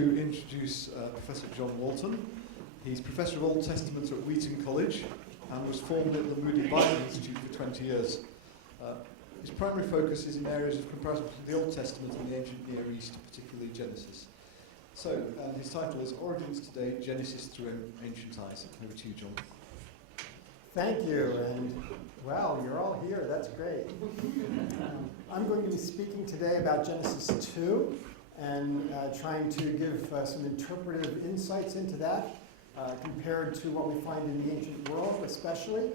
To introduce Professor John Walton. He's Professor of Old Testament at Wheaton College and was formed at the Moody Bible Institute for 20 years. His primary focus is in areas of comparison between the Old Testament and the ancient Near East, particularly Genesis. So, his title is Origins Today, Genesis Through Ancient Eyes. Over to you, John. Thank you, and well, you're all here, that's great. I'm going to be speaking today about Genesis 2 and trying to give some interpretive insights into that compared to what we find in the ancient world especially.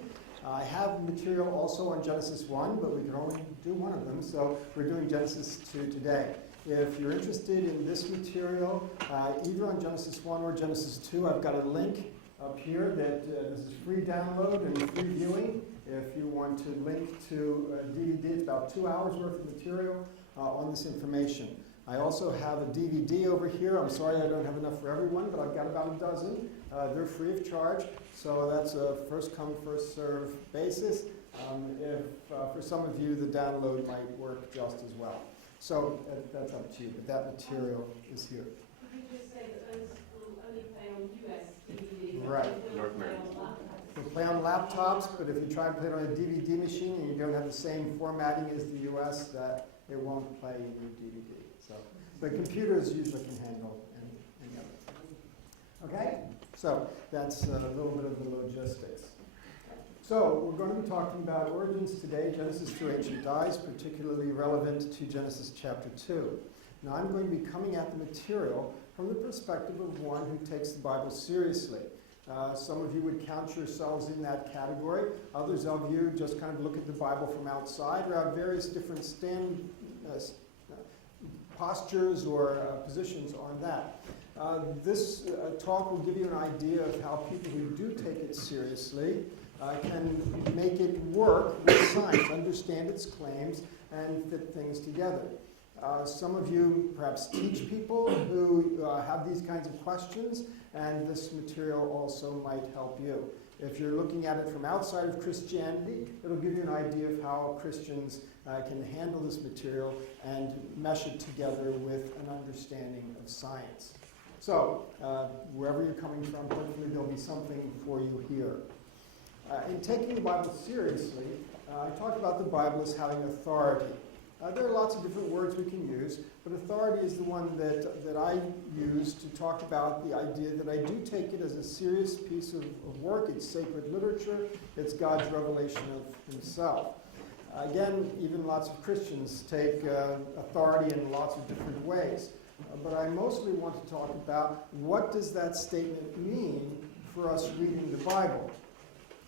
I have material also on Genesis 1, but we can only do one of them, so we're doing Genesis 2 today. If you're interested in this material, either on Genesis 1 or Genesis 2, I've got a link up here that this is free download and free viewing. If you want to link to a DVD, it's about 2 hours worth of material on this information. I also have a DVD over here. I'm sorry I don't have enough for everyone, but I've got about a dozen. They're free of charge, so that's a first come, first serve basis. If for some of you the download might work just as well. So that's up to you, but that material is here. Could you just say that those will only play on US DVDs? Right. North America. They'll play on laptops, but if you try to play it on a DVD machine and you don't have the same formatting as the US, that it won't play in your DVD. So, but computers usually can handle any of it. Okay? So that's a little bit of the logistics. So we're going to be talking about origins today, Genesis through ancient eyes, particularly relevant to Genesis chapter 2. Now I'm going to be coming at the material from the perspective of one who takes the Bible seriously. Some of you would count yourselves in that category. Others of you just kind of look at the Bible from outside or have various different postures or positions on that. This talk will give you an idea of how people who do take it seriously can make it work with science, understand its claims, and fit things together. Some of you perhaps teach people who have these kinds of questions, and this material also might help you. If you're looking at it from outside of Christianity, it'll give you an idea of how Christians can handle this material and mesh it together with an understanding of science. So, wherever you're coming from, hopefully there'll be something for you here. In taking the Bible seriously, I talked about the Bible as having authority. There are lots of different words we can use, but authority is the one that I use to talk about the idea that I do take it as a serious piece of work. It's sacred literature. It's God's revelation of himself. Again, even lots of Christians take authority in lots of different ways. But I mostly want to talk about what does that statement mean for us reading the Bible.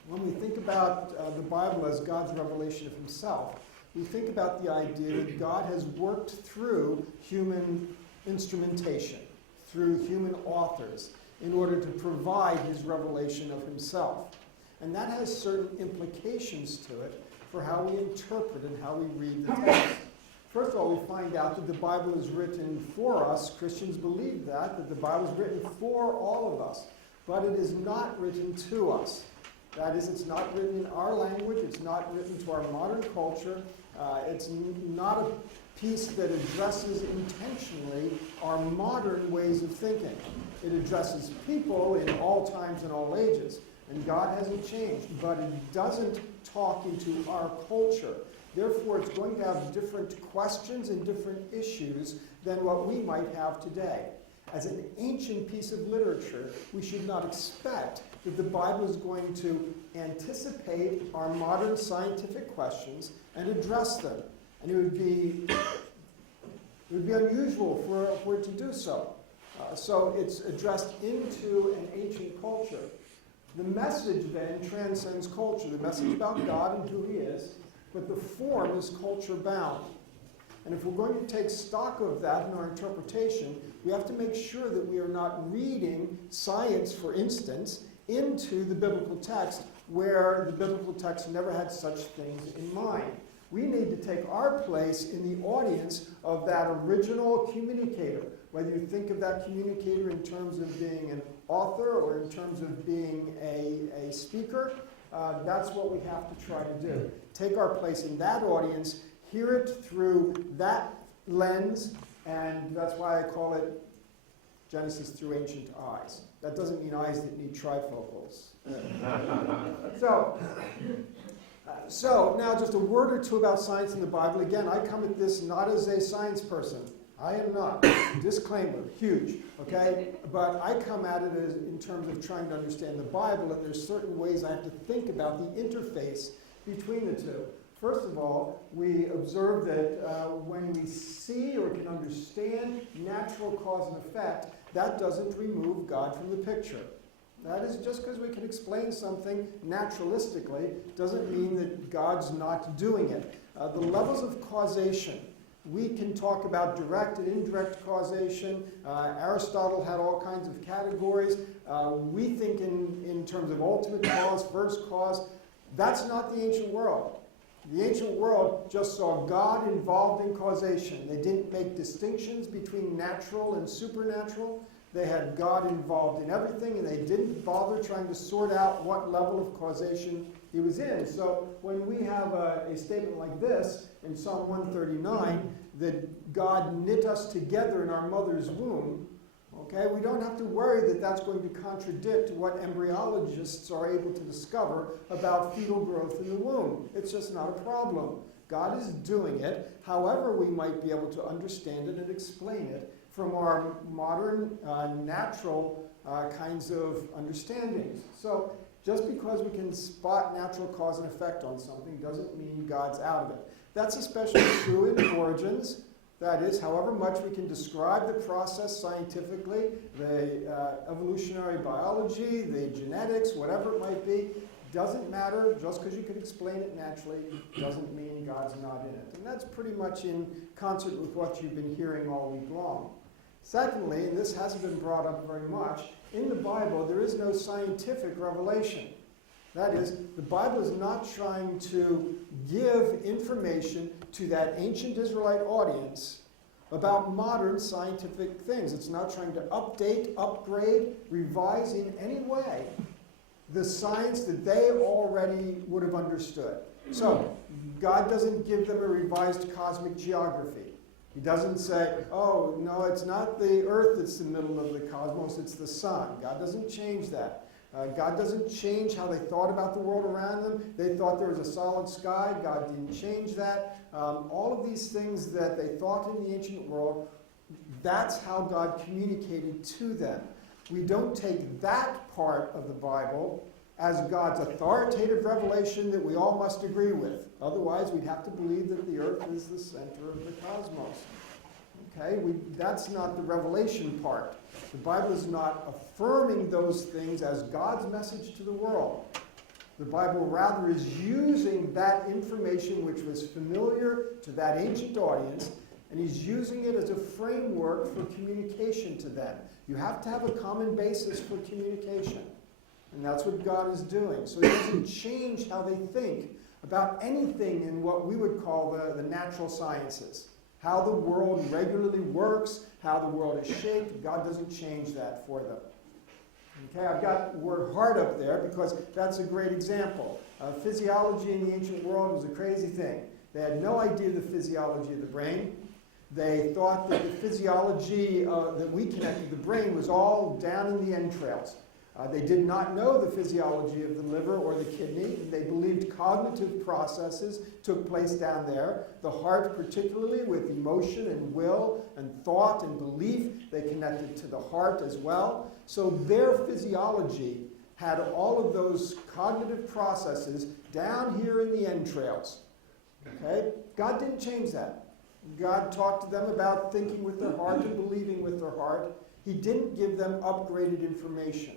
When we think about the Bible as God's revelation of himself, we think about the idea that God has worked through human instrumentation, through human authors, in order to provide his revelation of himself. And that has certain implications to it for how we interpret and how we read the text. First of all, we find out that the Bible is written for us. Christians believe that the Bible is written for all of us, but it is not written to us. That is, it's not written in our language, it's not written to our modern culture, it's not a piece that addresses intentionally our modern ways of thinking. It addresses people in all times and all ages, and God hasn't changed, but it doesn't talk into our culture. Therefore, it's going to have different questions and different issues than what we might have today. As an ancient piece of literature, we should not expect that the Bible is going to anticipate our modern scientific questions and address them. And it would be unusual for it to do so. So it's addressed into an ancient culture. The message then transcends culture. The message about God and who he is, but the form is culture bound. And if we're going to take stock of that in our interpretation, we have to make sure that we are not reading science, for instance, into the biblical text where the biblical text never had such things in mind. We need to take our place in the audience of that original communicator, whether you think of that communicator in terms of being an author or in terms of being a speaker. That's what we have to try to do. Take our place in that audience, hear it through that lens, and that's why I call it Genesis through ancient eyes. That doesn't mean eyes that need trifocals. So now just a word or two about science in the Bible. Again, I come at this not as a science person. I am not. Disclaimer, huge, okay? But I come at it as in terms of trying to understand the Bible, and there's certain ways I have to think about the interface between the two. First of all, we observe that when we see or can understand natural cause and effect, that doesn't remove God from the picture. That is, just because we can explain something naturalistically doesn't mean that God's not doing it. The levels of causation, we can talk about direct and indirect causation. Aristotle had all kinds of categories. We think in terms of ultimate cause, first cause. That's not the ancient world. The ancient world just saw God involved in causation. They didn't make distinctions between natural and supernatural. They had God involved in everything, and they didn't bother trying to sort out what level of causation he was in. So when we have a statement like this in Psalm 139, that God knit us together in our mother's womb, okay, we don't have to worry that that's going to contradict what embryologists are able to discover about fetal growth in the womb. It's just not a problem. God is doing it, however we might be able to understand it and explain it from our modern natural kinds of understandings. So just because we can spot natural cause and effect on something doesn't mean God's out of it. That's especially true in origins. That is, however much we can describe the process scientifically, the evolutionary biology, the genetics, whatever it might be, doesn't matter. Just because you can explain it naturally doesn't mean God's not in it. And that's pretty much in concert with what you've been hearing all week long. Secondly, and this hasn't been brought up very much, in the Bible there is no scientific revelation. That is, the Bible is not trying to give information to that ancient Israelite audience about modern scientific things. It's not trying to update, upgrade, revise in any way the science that they already would have understood. So, God doesn't give them a revised cosmic geography. He doesn't say, oh, no, it's not the earth that's the middle of the cosmos, it's the sun. God doesn't change that. God doesn't change how they thought about the world around them. They thought there was a solid sky. God didn't change that. All of these things that they thought in the ancient world, that's how God communicated to them. We don't take that part of the Bible as God's authoritative revelation that we all must agree with. Otherwise, we'd have to believe that the earth is the center of the cosmos. Okay, that's not the revelation part. The Bible is not affirming those things as God's message to the world. The Bible rather is using that information which was familiar to that ancient audience, and he's using it as a framework for communication to them. You have to have a common basis for communication, and that's what God is doing. So he doesn't change how they think about anything in what we would call the natural sciences. How the world regularly works, how the world is shaped, God doesn't change that for them. Okay, I've got the word heart up there because that's a great example. Physiology in the ancient world was a crazy thing. They had no idea the physiology of the brain. They thought that the physiology that we connected to the brain was all down in the entrails. They did not know the physiology of the liver or the kidney. They believed cognitive processes took place down there. The heart, particularly with emotion and will and thought and belief, they connected to the heart as well. So their physiology had all of those cognitive processes down here in the entrails. Okay? God didn't change that. God talked to them about thinking with their heart and believing with their heart. He didn't give them upgraded information.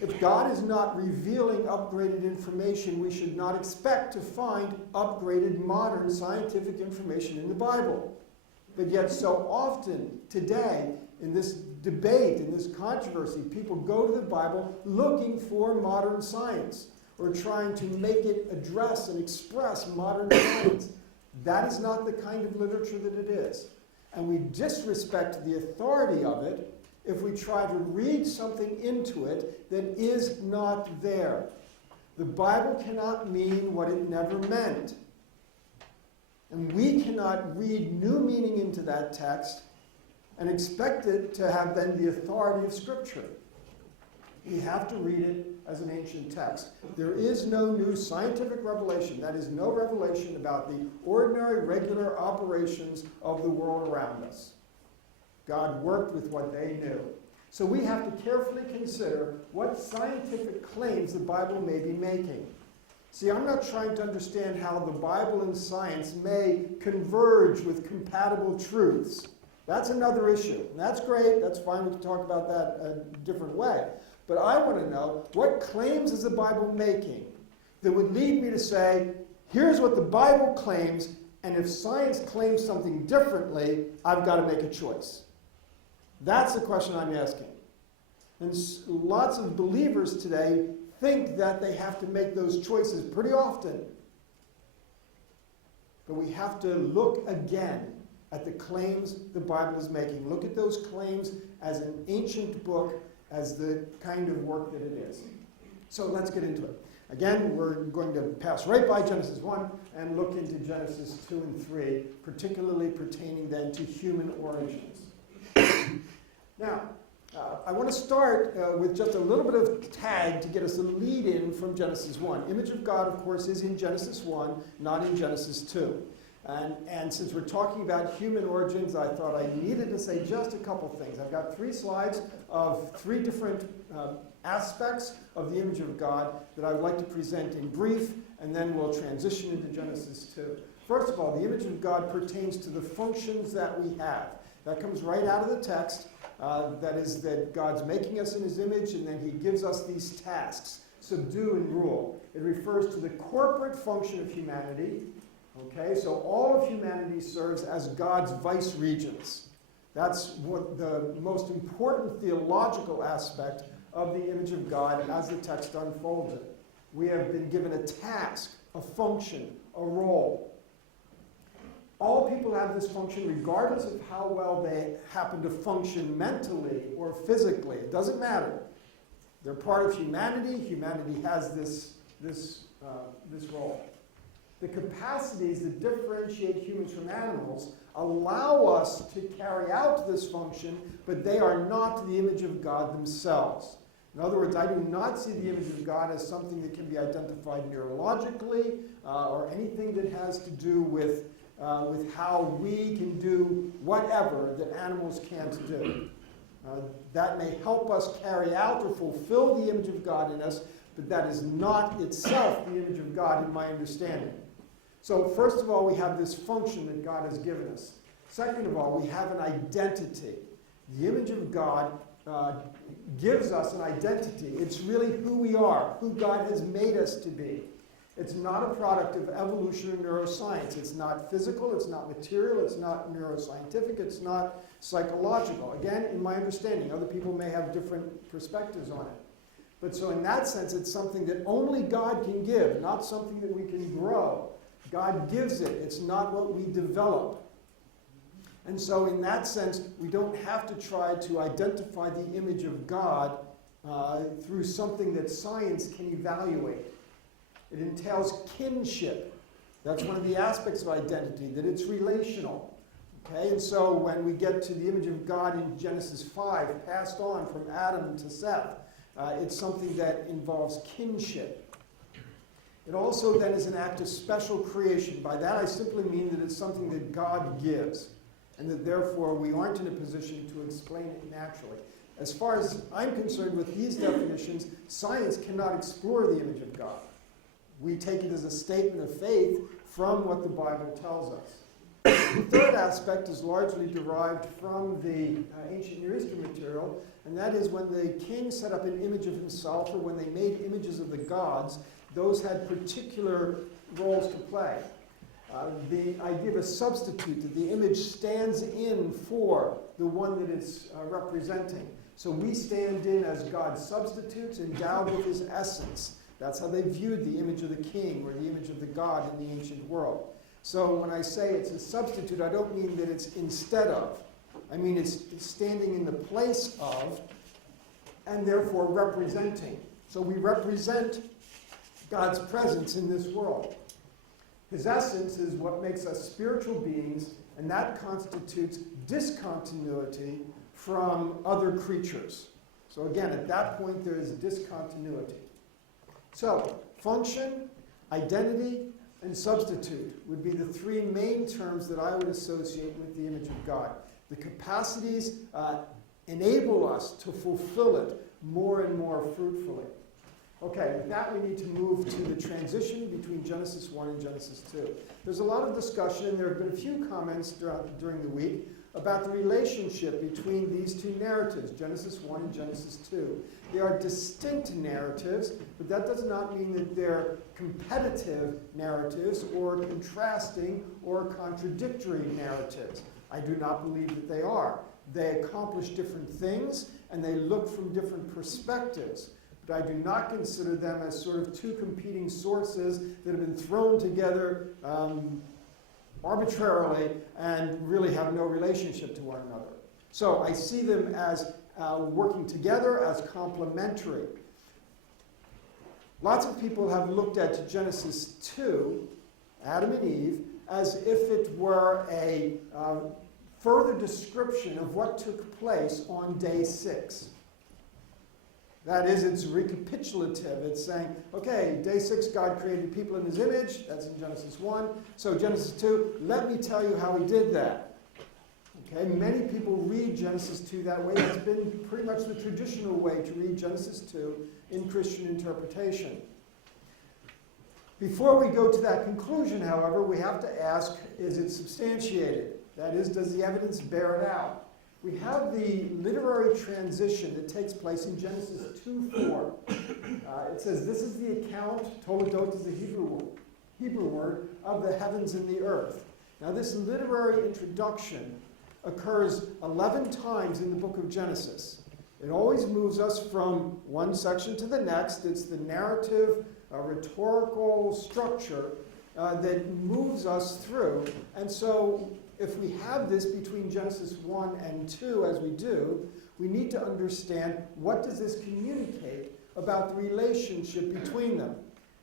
If God is not revealing upgraded information, we should not expect to find upgraded modern scientific information in the Bible. But yet so often today, in this debate, in this controversy, people go to the Bible looking for modern science or trying to make it address and express modern science. That is not the kind of literature that it is. And we disrespect the authority of it if we try to read something into it that is not there. The Bible cannot mean what it never meant. And we cannot read new meaning into that text and expect it to have then the authority of Scripture. We have to read it as an ancient text. There is no new scientific revelation. That is, no revelation about the ordinary, regular operations of the world around us. God worked with what they knew. So we have to carefully consider what scientific claims the Bible may be making. See, I'm not trying to understand how the Bible and science may converge with compatible truths. That's another issue. And that's great. That's fine. We can talk about that a different way. But I want to know, what claims is the Bible making that would lead me to say, here's what the Bible claims, and if science claims something differently, I've got to make a choice. That's the question I'm asking. And lots of believers today think that they have to make those choices pretty often. But we have to look again at the claims the Bible is making. Look at those claims as an ancient book, as the kind of work that it is. So let's get into it. Again, we're going to pass right by Genesis 1 and look into Genesis 2 and 3, particularly pertaining then to human origins. Now, I want to start with just a little bit of tag to get us a lead in from Genesis 1. Image of God, of course, is in Genesis 1, not in Genesis 2. And since we're talking about human origins, I thought I needed to say just a couple things. I've got 3 slides of 3 different aspects of the image of God that I would like to present in brief, and then we'll transition into Genesis 2. First of all, the image of God pertains to the functions that we have. That comes right out of the text. That is that God's making us in his image, and then he gives us these tasks, subdue and rule. It refers to the corporate function of humanity. Okay, so all of humanity serves as God's vice-regents. That's what the most important theological aspect of the image of God as the text unfolds it. We have been given a task, a function, a role. All people have this function regardless of how well they happen to function mentally or physically. It doesn't matter. They're part of humanity. Humanity has this role. The capacities that differentiate humans from animals allow us to carry out this function, but they are not the image of God themselves. In other words, I do not see the image of God as something that can be identified neurologically or anything that has to do with how we can do whatever that animals can't do. That may help us carry out or fulfill the image of God in us, but that is not itself the image of God in my understanding. So first of all, we have this function that God has given us. Second of all, we have an identity. The image of God gives us an identity. It's really who we are, who God has made us to be. It's not a product of evolution or neuroscience. It's not physical, it's not material, it's not neuroscientific, it's not psychological. Again, in my understanding, other people may have different perspectives on it. But so in that sense, it's something that only God can give, not something that we can grow. God gives it. It's not what we develop. And so in that sense, we don't have to try to identify the image of God through something that science can evaluate. It entails kinship. That's one of the aspects of identity, that it's relational. Okay? And so when we get to the image of God in Genesis 5, passed on from Adam to Seth, it's something that involves kinship. It also then is an act of special creation. By that I simply mean that it's something that God gives, and that therefore we aren't in a position to explain it naturally. As far as I'm concerned with these definitions, science cannot explore the image of God. We take it as a statement of faith from what the Bible tells us. The third aspect is largely derived from the ancient Near Eastern material, and that is when the king set up an image of himself, or when they made images of the gods, those had particular roles to play. The idea of a substitute, that the image stands in for the one that it's representing. So we stand in as God's substitutes, endowed with his essence. That's how they viewed the image of the king or the image of the god in the ancient world. So when I say it's a substitute, I don't mean that it's instead of. I mean it's standing in the place of, and therefore representing. So we represent God's presence in this world. His essence is what makes us spiritual beings and that constitutes discontinuity from other creatures. So again, at that point, there is discontinuity. So, function, identity, and substitute would be the three main terms that I would associate with the image of God. The capacities enable us to fulfill it more and more fruitfully. Okay, with that we need to move to the transition between Genesis 1 and Genesis 2. There's a lot of discussion, and there have been a few comments during the week about the relationship between these two narratives, Genesis 1 and Genesis 2. They are distinct narratives, but that does not mean that they're competitive narratives or contrasting or contradictory narratives. I do not believe that they are. They accomplish different things, and they look from different perspectives. But I do not consider them as sort of two competing sources that have been thrown together arbitrarily and really have no relationship to one another. So I see them as working together, as complementary. Lots of people have looked at Genesis 2, Adam and Eve, as if it were a further description of what took place on day 6. That is, it's recapitulative. It's saying, okay, day 6, God created people in his image. That's in Genesis 1. So Genesis 2, let me tell you how he did that. Okay, many people read Genesis 2 that way. That's been pretty much the traditional way to read Genesis 2 in Christian interpretation. Before we go to that conclusion, however, we have to ask, is it substantiated? That is, does the evidence bear it out? We have the literary transition that takes place in Genesis 2:4. It says, this is the account, toledot is the Hebrew word, of the heavens and the earth. Now this literary introduction occurs 11 times in the book of Genesis. It always moves us from one section to the next. It's the narrative, rhetorical structure that moves us through. And so if we have this between Genesis 1 and 2, as we do, we need to understand what does this communicate about the relationship between them.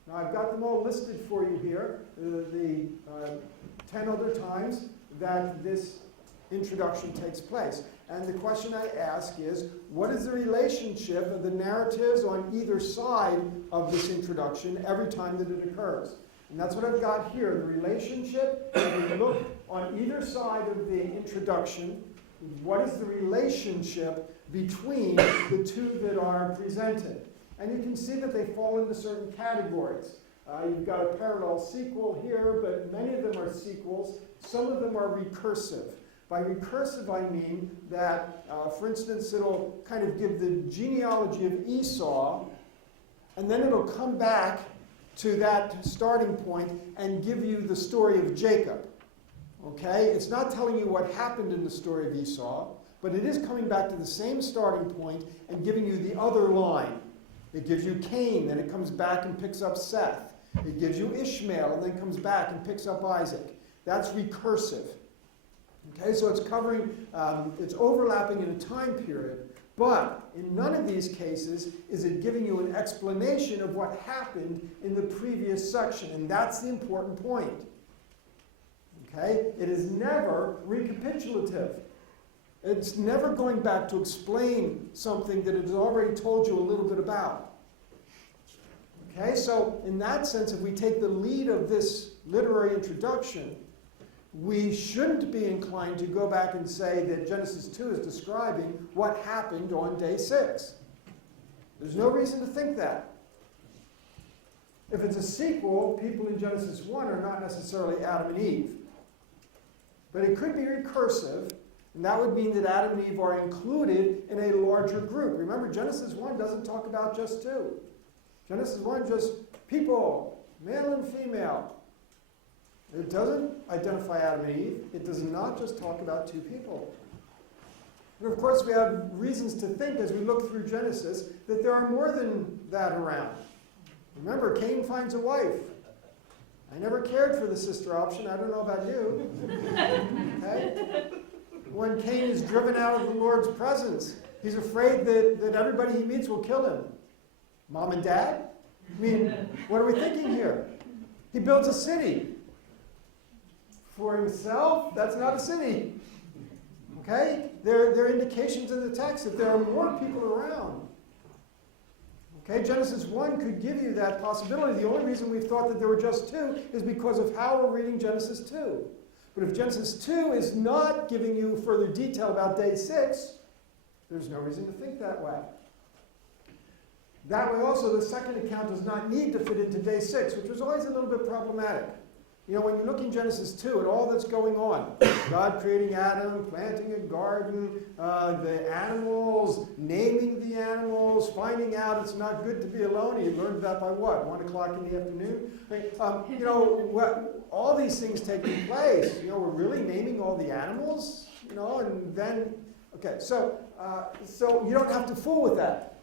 Now, I've got them all listed for you here, the 10 other times that this introduction takes place. And the question I ask is, what is the relationship of the narratives on either side of this introduction every time that it occurs? And that's what I've got here, the relationship. When we look on either side of the introduction, what is the relationship between the two that are presented? And you can see that they fall into certain categories. You've got a parallel sequel here, but many of them are sequels. Some of them are recursive. By recursive, I mean that, for instance, it'll kind of give the genealogy of Esau, and then it'll come back to that starting point and give you the story of Jacob. Okay? It's not telling you what happened in the story of Esau, but it is coming back to the same starting point and giving you the other line. It gives you Cain, then it comes back and picks up Seth. It gives you Ishmael, and then comes back and picks up Isaac. That's recursive. Okay, so it's covering, it's overlapping in a time period, but in none of these cases is it giving you an explanation of what happened in the previous section, and that's the important point. Okay, it is never recapitulative. It's never going back to explain something that it has already told you a little bit about. Okay, so in that sense, if we take the lead of this literary introduction, we shouldn't be inclined to go back and say that Genesis 2 is describing what happened on day 6. There's no reason to think that. If it's a sequel, people in Genesis 1 are not necessarily Adam and Eve. But it could be recursive, and that would mean that Adam and Eve are included in a larger group. Remember, Genesis 1 doesn't talk about just two. Genesis 1 just people, male and female. It doesn't identify Adam and Eve. It does not just talk about two people. And of course, we have reasons to think as we look through Genesis that there are more than that around. Remember, Cain finds a wife. I never cared for the sister option. I don't know about you. Okay? When Cain is driven out of the Lord's presence, he's afraid that everybody he meets will kill him. Mom and dad? I mean, what are we thinking here? He builds a city for himself, that's not a city. Okay? There are indications in the text that there are more people around. Okay, Genesis 1 could give you that possibility. The only reason we've thought that there were just two is because of how we're reading Genesis 2. But if Genesis 2 is not giving you further detail about day 6, there's no reason to think that way. That way also, the second account does not need to fit into day 6, which was always a little bit problematic. You know, when you look in Genesis 2 at all that's going on, God creating Adam, planting a garden, the animals, naming the animals, finding out it's not good to be alone. He learned that by what? 1 o'clock in the afternoon? You know, all these things taking place. You know, we're really naming all the animals, you know, and then, okay, so you don't have to fool with that.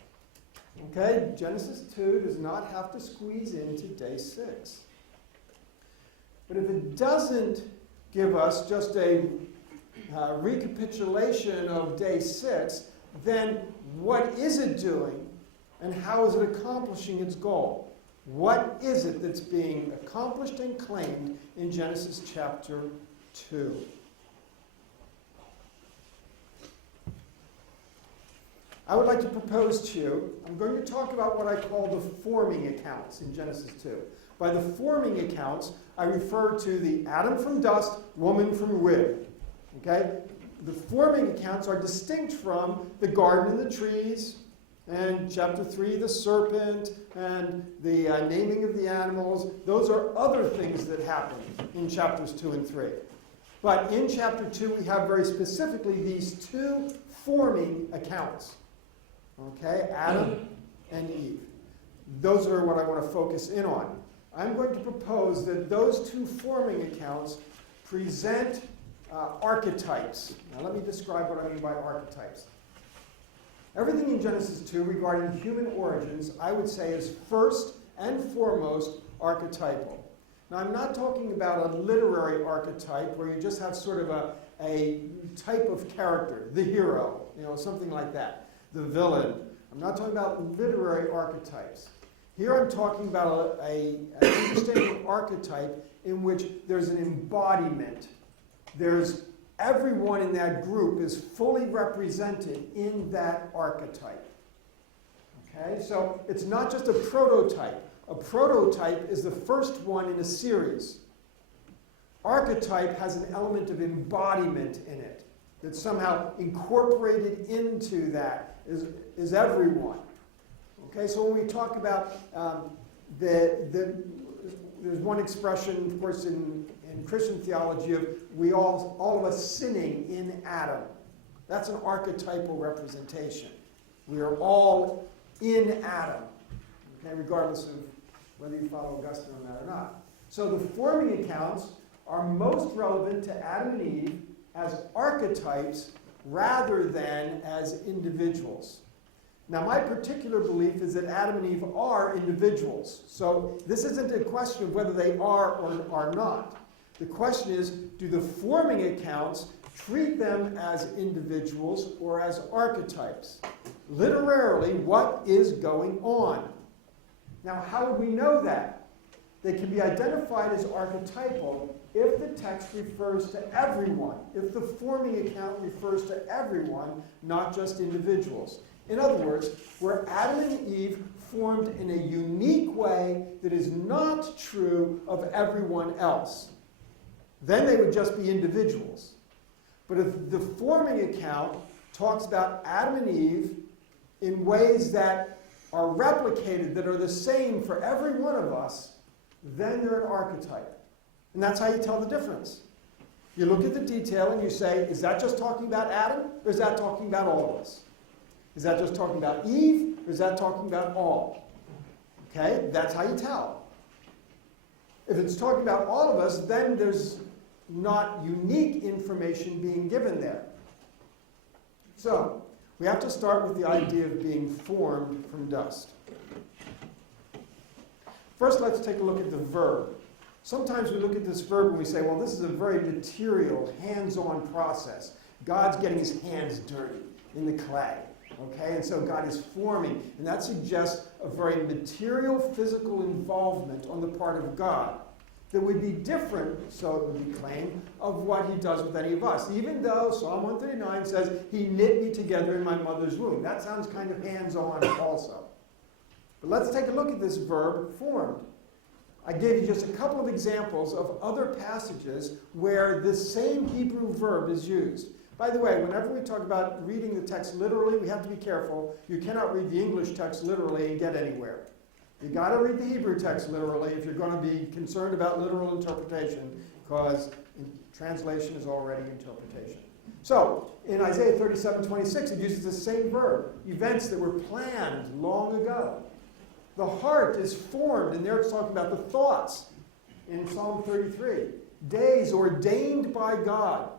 Okay, Genesis 2 does not have to squeeze into day 6. But if it doesn't give us just a recapitulation of day 6, then what is it doing and how is it accomplishing its goal? What is it that's being accomplished and claimed in Genesis chapter 2? I would like to propose to you, I'm going to talk about what I call the forming accounts in Genesis 2. By the forming accounts, I refer to the Adam from dust, woman from rib. Okay? The forming accounts are distinct from the garden and the trees, and chapter 3, the serpent, and the naming of the animals. Those are other things that happen in chapters 2 and 3. But in chapter 2, we have very specifically these two forming accounts. Okay? Adam and Eve. Those are what I want to focus in on. I'm going to propose that those two forming accounts present archetypes. Now let me describe what I mean by archetypes. Everything in Genesis 2 regarding human origins, I would say, is first and foremost archetypal. Now I'm not talking about a literary archetype where you just have sort of a type of character, the hero, you know, something like that, the villain. I'm not talking about literary archetypes. Here I'm talking about an understanding archetype in which there's an embodiment. There's everyone in that group is fully represented in that archetype. Okay, so it's not just a prototype. A prototype is the first one in a series. Archetype has an element of embodiment in it that's somehow incorporated into that is everyone. Okay, so when we talk about there's one expression, of course, in Christian theology of we all of us sinning in Adam. That's an archetypal representation. We are all in Adam, okay, regardless of whether you follow Augustine on that or not. So the forming accounts are most relevant to Adam and Eve as archetypes rather than as individuals. Now, my particular belief is that Adam and Eve are individuals. So this isn't a question of whether they are or are not. The question is, do the forming accounts treat them as individuals or as archetypes? Literarily, what is going on? Now, how would we know that? They can be identified as archetypal if the text refers to everyone, if the forming account refers to everyone, not just individuals. In other words, where Adam and Eve formed in a unique way that is not true of everyone else, then they would just be individuals. But if the forming account talks about Adam and Eve in ways that are replicated, that are the same for every one of us, then they're an archetype. And that's how you tell the difference. You look at the detail and you say, is that just talking about Adam, or is that talking about all of us? Is that just talking about Eve, or is that talking about all? Okay, that's how you tell. If it's talking about all of us, then there's not unique information being given there. So, we have to start with the idea of being formed from dust. First, let's take a look at the verb. Sometimes we look at this verb and we say, well, this is a very material, hands-on process. God's getting his hands dirty in the clay. Okay, and so God is forming, and that suggests a very material, physical involvement on the part of God. that would be different, so it would be claimed, of what he does with any of us. Even though Psalm 139 says, he knit me together in my mother's womb. That sounds kind of hands-on also. But let's take a look at this verb, formed. I gave you just a couple of examples of other passages where this same Hebrew verb is used. By the way, whenever we talk about reading the text literally, we have to be careful. You cannot read the English text literally and get anywhere. You've got to read the Hebrew text literally if you're going to be concerned about literal interpretation, because translation is already interpretation. So, in Isaiah 37:26, it uses the same verb, events that were planned long ago. The heart is formed, and there it's talking about the thoughts in Psalm 33. Days ordained by God.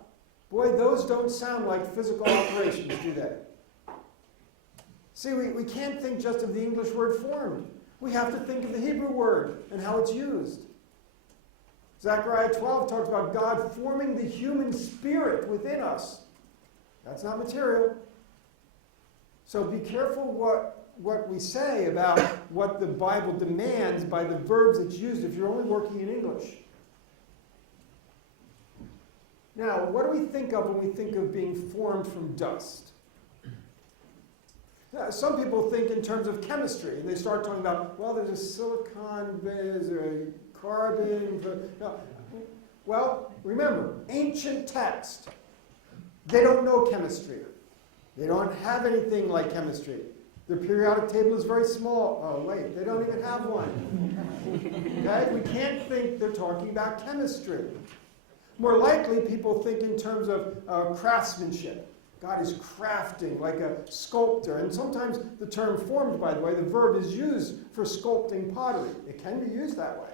Boy, those don't sound like physical operations, do they? See, we can't think just of the English word formed. We have to think of the Hebrew word and how it's used. Zechariah 12 talks about God forming the human spirit within us. That's not material. So be careful what we say about what the Bible demands by the verbs it's used if you're only working in English. Now, what do we think of when we think of being formed from dust? Some people think in terms of chemistry, and they start talking about, well, there's a silicon, there's a carbon. No. Well, remember, ancient text, they don't know chemistry. They don't have anything like chemistry. Their periodic table is very small. Oh, wait, they don't even have one. Okay? We can't think they're talking about chemistry. More likely, people think in terms of craftsmanship. God is crafting like a sculptor. And sometimes the term formed, by the way, the verb is used for sculpting pottery. It can be used that way.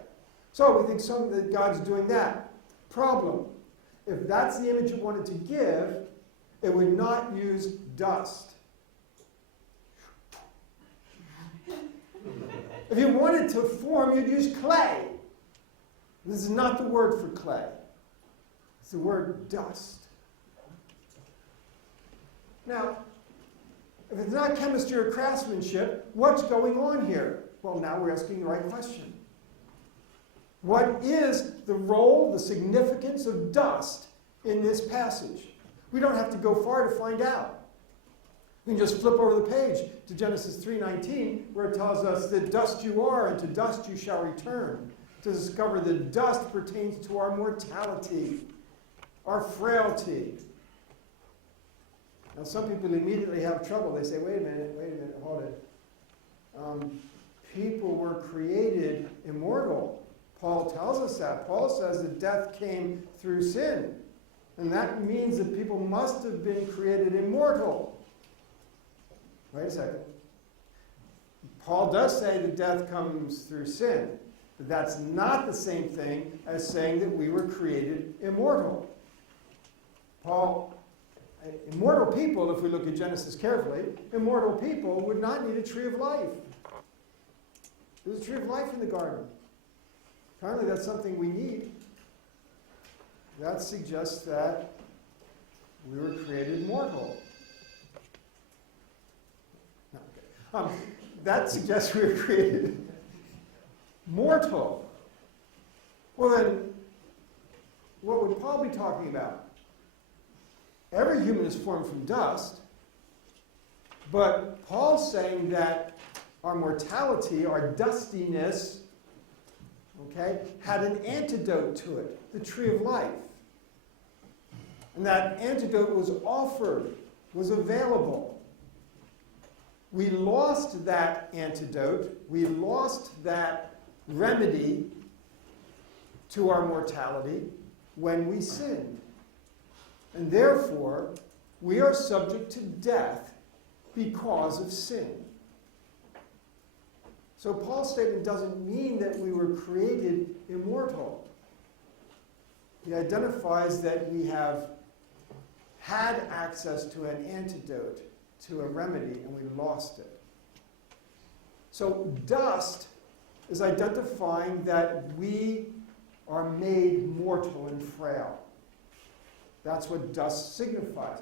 So we think that God's doing that. Problem. If that's the image you wanted to give, it would not use dust. If you wanted to form, you'd use clay. This is not the word for clay. It's the word dust. Now, if it's not chemistry or craftsmanship, what's going on here? Well, now we're asking the right question. What is the role, the significance of dust in this passage? We don't have to go far to find out. We can just flip over the page to Genesis 3:19, where it tells us that dust you are, and to dust you shall return, to discover that dust pertains to our mortality, our frailty. Now, some people immediately have trouble. They say, wait a minute, hold it. People were created immortal. Paul tells us that. Paul says that death came through sin. And that means that people must have been created immortal. Wait a second. Paul does say that death comes through sin. But that's not the same thing as saying that we were created immortal. Immortal people, if we look at Genesis carefully, immortal people would not need a tree of life. There's a tree of life in the garden. Apparently that's something we need. That suggests that we were created mortal. No, okay. That suggests we were created mortal. Well then, what would Paul be talking about? Every human is formed from dust, but Paul's saying that our mortality, our dustiness, okay, had an antidote to it, the tree of life. And that antidote was offered, was available. We lost that antidote, we lost that remedy to our mortality when we sinned. And therefore, we are subject to death because of sin. So Paul's statement doesn't mean that we were created immortal. He identifies that we have had access to an antidote, to a remedy, and we lost it. So dust is identifying that we are made mortal and frail. That's what dust signifies.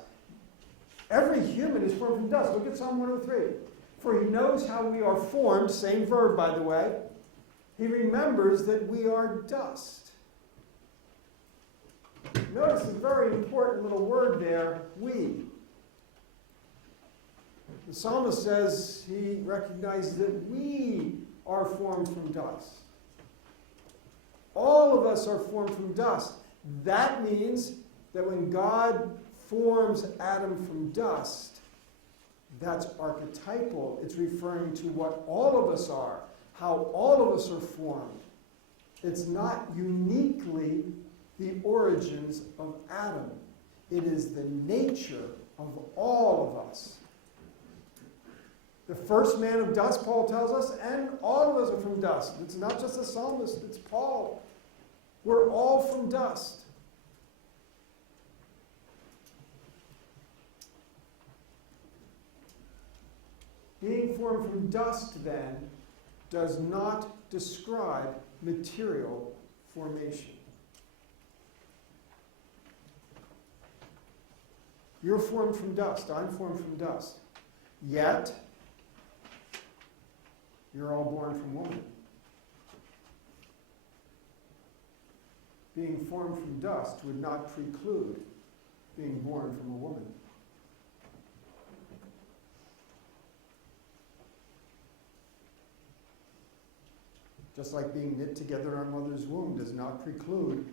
Every human is formed from dust. Look at Psalm 103. For he knows how we are formed, same verb by the way. He remembers that we are dust. Notice a very important little word there, we. The psalmist says he recognizes that we are formed from dust. All of us are formed from dust. That means that when God forms Adam from dust, that's archetypal. It's referring to what all of us are, how all of us are formed. It's not uniquely the origins of Adam. It is the nature of all of us. The first man of dust, Paul tells us, and all of us are from dust. It's not just the psalmist, it's Paul. We're all from dust. Being formed from dust, then, does not describe material formation. You're formed from dust. I'm formed from dust. Yet, you're all born from woman. Being formed from dust would not preclude being born from a woman. Just like being knit together in our mother's womb does not preclude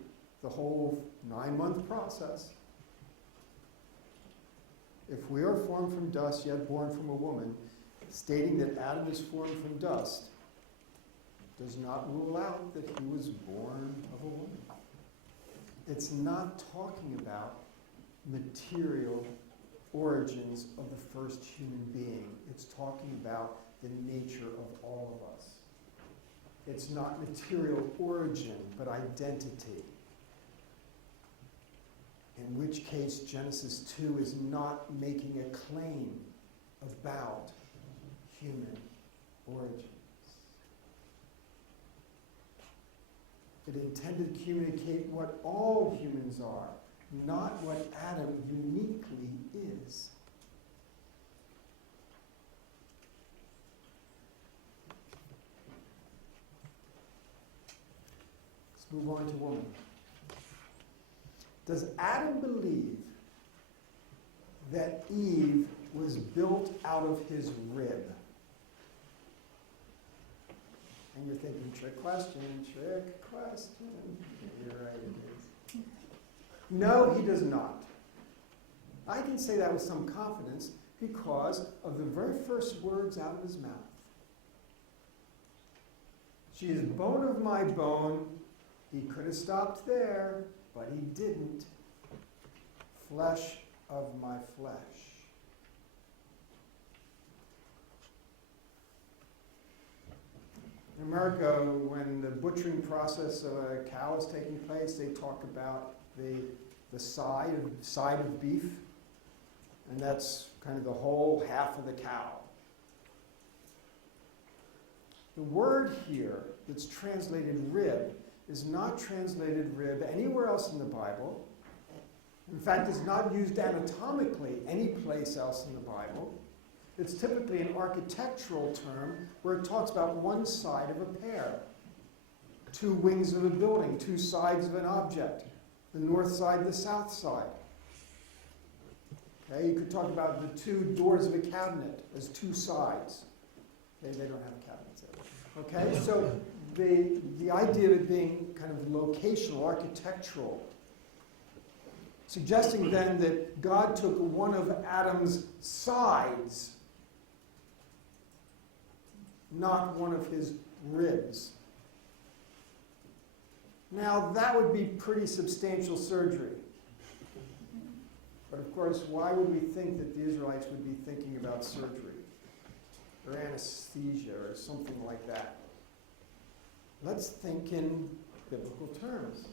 the whole 9-month process. If we are formed from dust, yet born from a woman, stating that Adam is formed from dust does not rule out that he was born of a woman. It's not talking about material origins of the first human being. It's talking about the nature of all of us. It's not material origin, but identity. In which case, Genesis 2 is not making a claim about human origins. It intended to communicate what all humans are, not what Adam uniquely is. Let's move on to woman. Does Adam believe that Eve was built out of his rib? And you're thinking, trick question. You're right, it is. No, he does not. I can say that with some confidence because of the very first words out of his mouth. She is bone of my bone. He could have stopped there, but he didn't. Flesh of my flesh. In America, when the butchering process of a cow is taking place, they talk about the side of beef, and that's kind of the whole half of the cow. The word here that's translated rib is not translated rib anywhere else in the Bible. In fact, it's not used anatomically any place else in the Bible. It's typically an architectural term where it talks about one side of a pear, two wings of a building, two sides of an object, the north side, the south side. Okay, you could talk about the two doors of a cabinet as two sides. Okay, they don't have cabinets there. Okay, so the idea of it being kind of locational, architectural, suggesting then that God took one of Adam's sides, not one of his ribs. Now, that would be pretty substantial surgery. But of course, why would we think that the Israelites would be thinking about surgery or anesthesia or something like that? Let's think in biblical terms.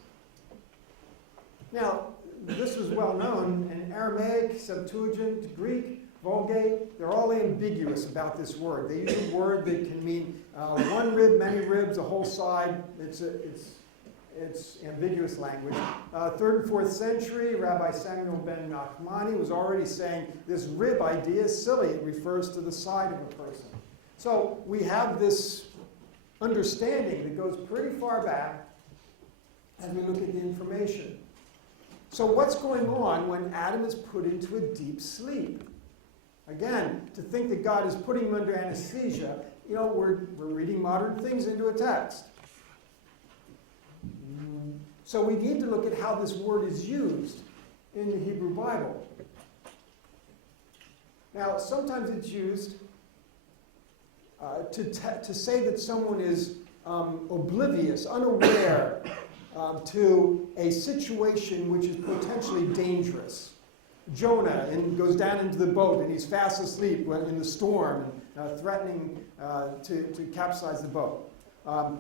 Now, this is well known in Aramaic, Septuagint, Greek, Vulgate. They're all ambiguous about this word. They use a word that can mean one rib, many ribs, a whole side. It's ambiguous language. 3rd and 4th century, Rabbi Samuel ben Nachmani was already saying this rib idea is silly. It refers to the side of a person. So we have this understanding that goes pretty far back as we look at the information. So what's going on when Adam is put into a deep sleep? Again, to think that God is putting him under anesthesia, we're reading modern things into a text. So we need to look at how this word is used in the Hebrew Bible. Now, sometimes it's used to say that someone is oblivious, unaware to a situation which is potentially dangerous. Jonah goes down into the boat and he's fast asleep in the storm, threatening to capsize the boat.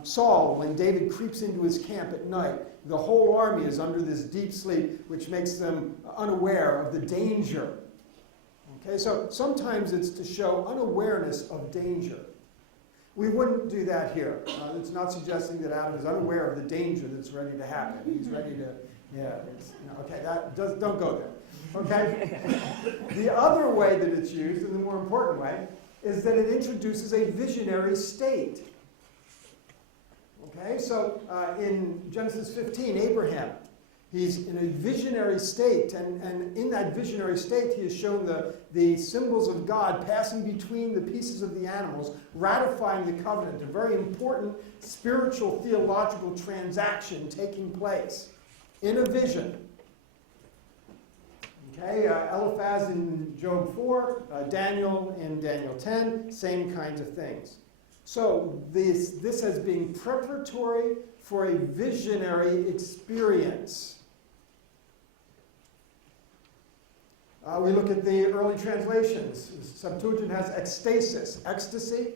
Saul, when David creeps into his camp at night, the whole army is under this deep sleep, which makes them unaware of the danger. Okay, so sometimes it's to show unawareness of danger. We wouldn't do that here. It's not suggesting that Adam is unaware of the danger that's ready to happen. He's ready to, okay, don't go there. Okay? The other way that it's used, and the more important way, is that it introduces a visionary state. Okay, so in Genesis 15, Abraham, he's in a visionary state, and in that visionary state he is shown the symbols of God passing between the pieces of the animals, ratifying the covenant, a very important spiritual, theological transaction taking place in a vision. Okay, Eliphaz in Job 4, Daniel in Daniel 10, same kinds of things. So this has been preparatory for a visionary experience. We look at the early translations. Septuagint has ecstasis, ecstasy.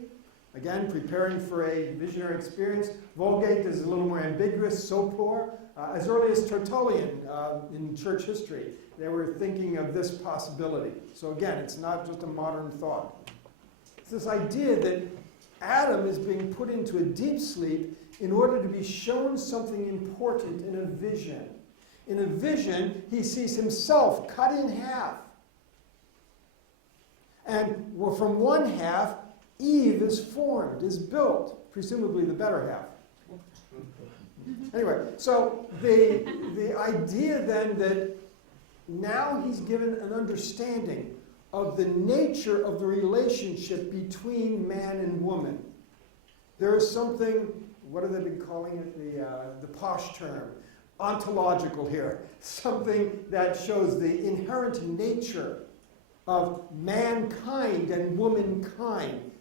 Again, preparing for a visionary experience. Vulgate is a little more ambiguous, sopor. As early as Tertullian in church history, they were thinking of this possibility. So again, it's not just a modern thought. It's this idea that Adam is being put into a deep sleep in order to be shown something important in a vision. In a vision, he sees himself cut in half. And from one half, Eve is formed, is built, presumably the better half. Anyway, so the idea then that now he's given an understanding of the nature of the relationship between man and woman. There is something, what have they been calling it, the posh term, ontological here, something that shows the inherent nature of mankind and womankind,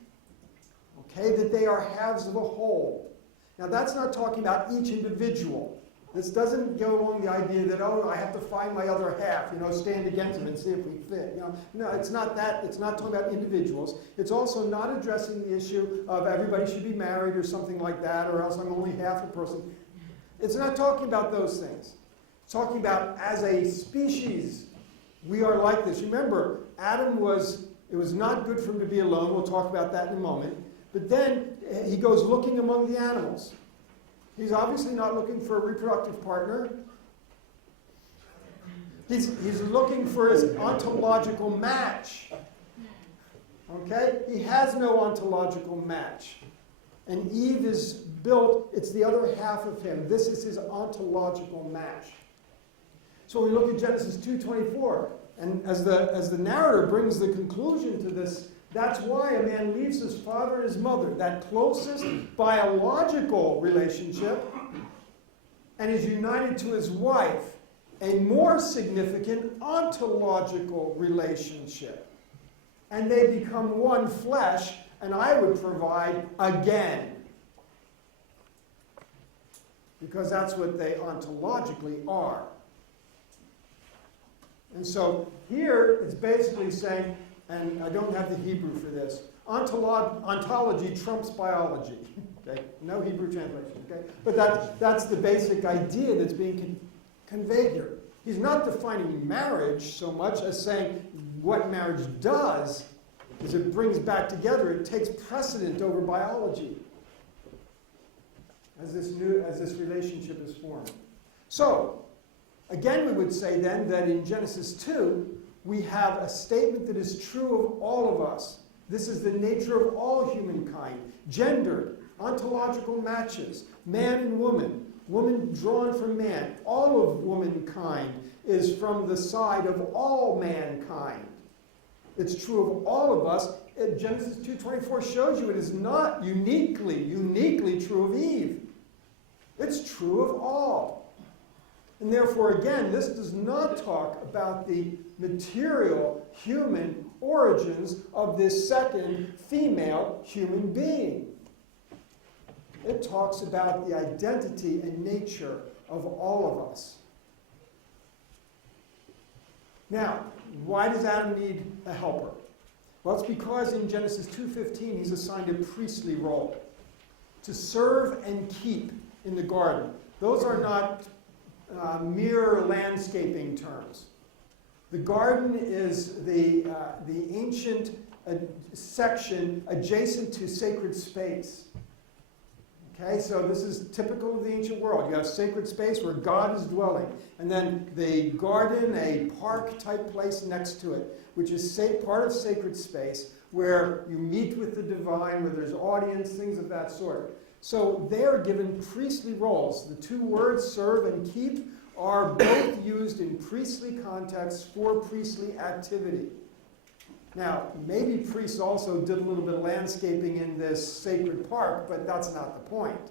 okay, that they are halves of a whole. Now that's not talking about each individual. This doesn't go along the idea that, oh, I have to find my other half, stand against them and see if we fit. No, it's not that. It's not talking about individuals. It's also not addressing the issue of everybody should be married or something like that, or else I'm only half a person. It's not talking about those things. It's talking about as a species, we are like this. Remember, it was not good for him to be alone. We'll talk about that in a moment. But then he goes looking among the animals. He's obviously not looking for a reproductive partner. He's looking for his ontological match. Okay? He has no ontological match. And Eve is built, it's the other half of him. This is his ontological match. So we look at Genesis 2:24, and as the narrator brings the conclusion to this, that's why a man leaves his father and his mother, that closest biological relationship, and is united to his wife, a more significant ontological relationship. And they become one flesh, and I would provide again. Because that's what they ontologically are. And so here it's basically saying, and I don't have the Hebrew for this, ontology trumps biology. Okay? No Hebrew translation. Okay? But that's the basic idea that's being conveyed here. He's not defining marriage so much as saying what marriage does is it brings back together, it takes precedent over biology as this relationship is formed. So, again, we would say then that in Genesis 2, we have a statement that is true of all of us. This is the nature of all humankind. Gendered, ontological matches, man and woman drawn from man, all of womankind is from the side of all mankind. It's true of all of us. Genesis 2:24 shows you it is not uniquely true of Eve. It's true of all. And therefore, again, this does not talk about the material human origins of this second female human being. It talks about the identity and nature of all of us. Now, why does Adam need a helper? Well, it's because in Genesis 2:15 he's assigned a priestly role to serve and keep in the garden. Those are not mere landscaping terms. The garden is the ancient section adjacent to sacred space. Okay, so this is typical of the ancient world. You have sacred space where God is dwelling, and then the garden, a park-type place next to it, which is part of sacred space where you meet with the divine, where there's audience, things of that sort. So they are given priestly roles. The two words, serve and keep, are both used in priestly contexts for priestly activity. Now, maybe priests also did a little bit of landscaping in this sacred park, but that's not the point.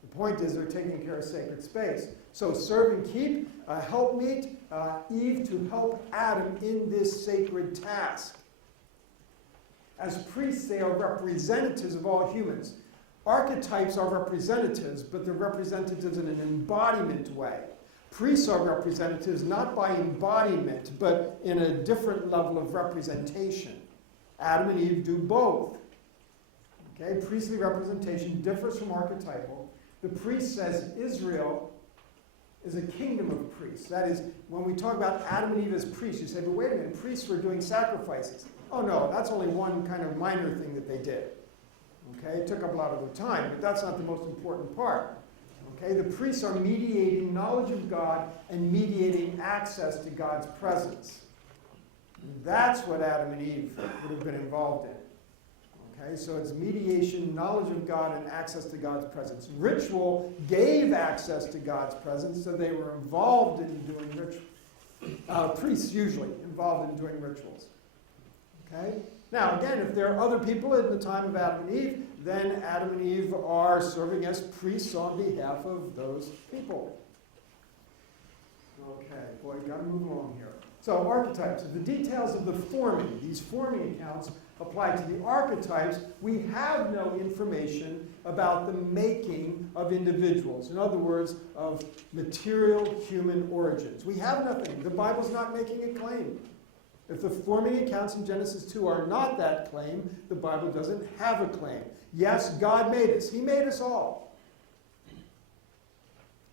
The point is they're taking care of sacred space. So serve and keep, helpmeet, Eve to help Adam in this sacred task. As priests, they are representatives of all humans. Archetypes are representatives, but they're representatives in an embodiment way. Priests are representatives not by embodiment, but in a different level of representation. Adam and Eve do both. Okay, priestly representation differs from archetypal. The priest says Israel is a kingdom of priests. That is, when we talk about Adam and Eve as priests, you say, but wait a minute, priests were doing sacrifices. Oh no, that's only one kind of minor thing that they did. Okay, it took up a lot of their time, but that's not the most important part. Okay, the priests are mediating knowledge of God and mediating access to God's presence. That's what Adam and Eve would have been involved in. Okay, so it's mediation, knowledge of God, and access to God's presence. Ritual gave access to God's presence, so they were involved in doing rituals. Priests usually involved in doing rituals. Okay? Now, again, if there are other people at the time of Adam and Eve, then Adam and Eve are serving as priests on behalf of those people. Okay, boy, got to move along here. So, archetypes. The details of the forming, these forming accounts apply to the archetypes. We have no information about the making of individuals. In other words, of material human origins. We have nothing. The Bible's not making a claim. If the forming accounts in Genesis 2 are not that claim, the Bible doesn't have a claim. Yes, God made us. He made us all.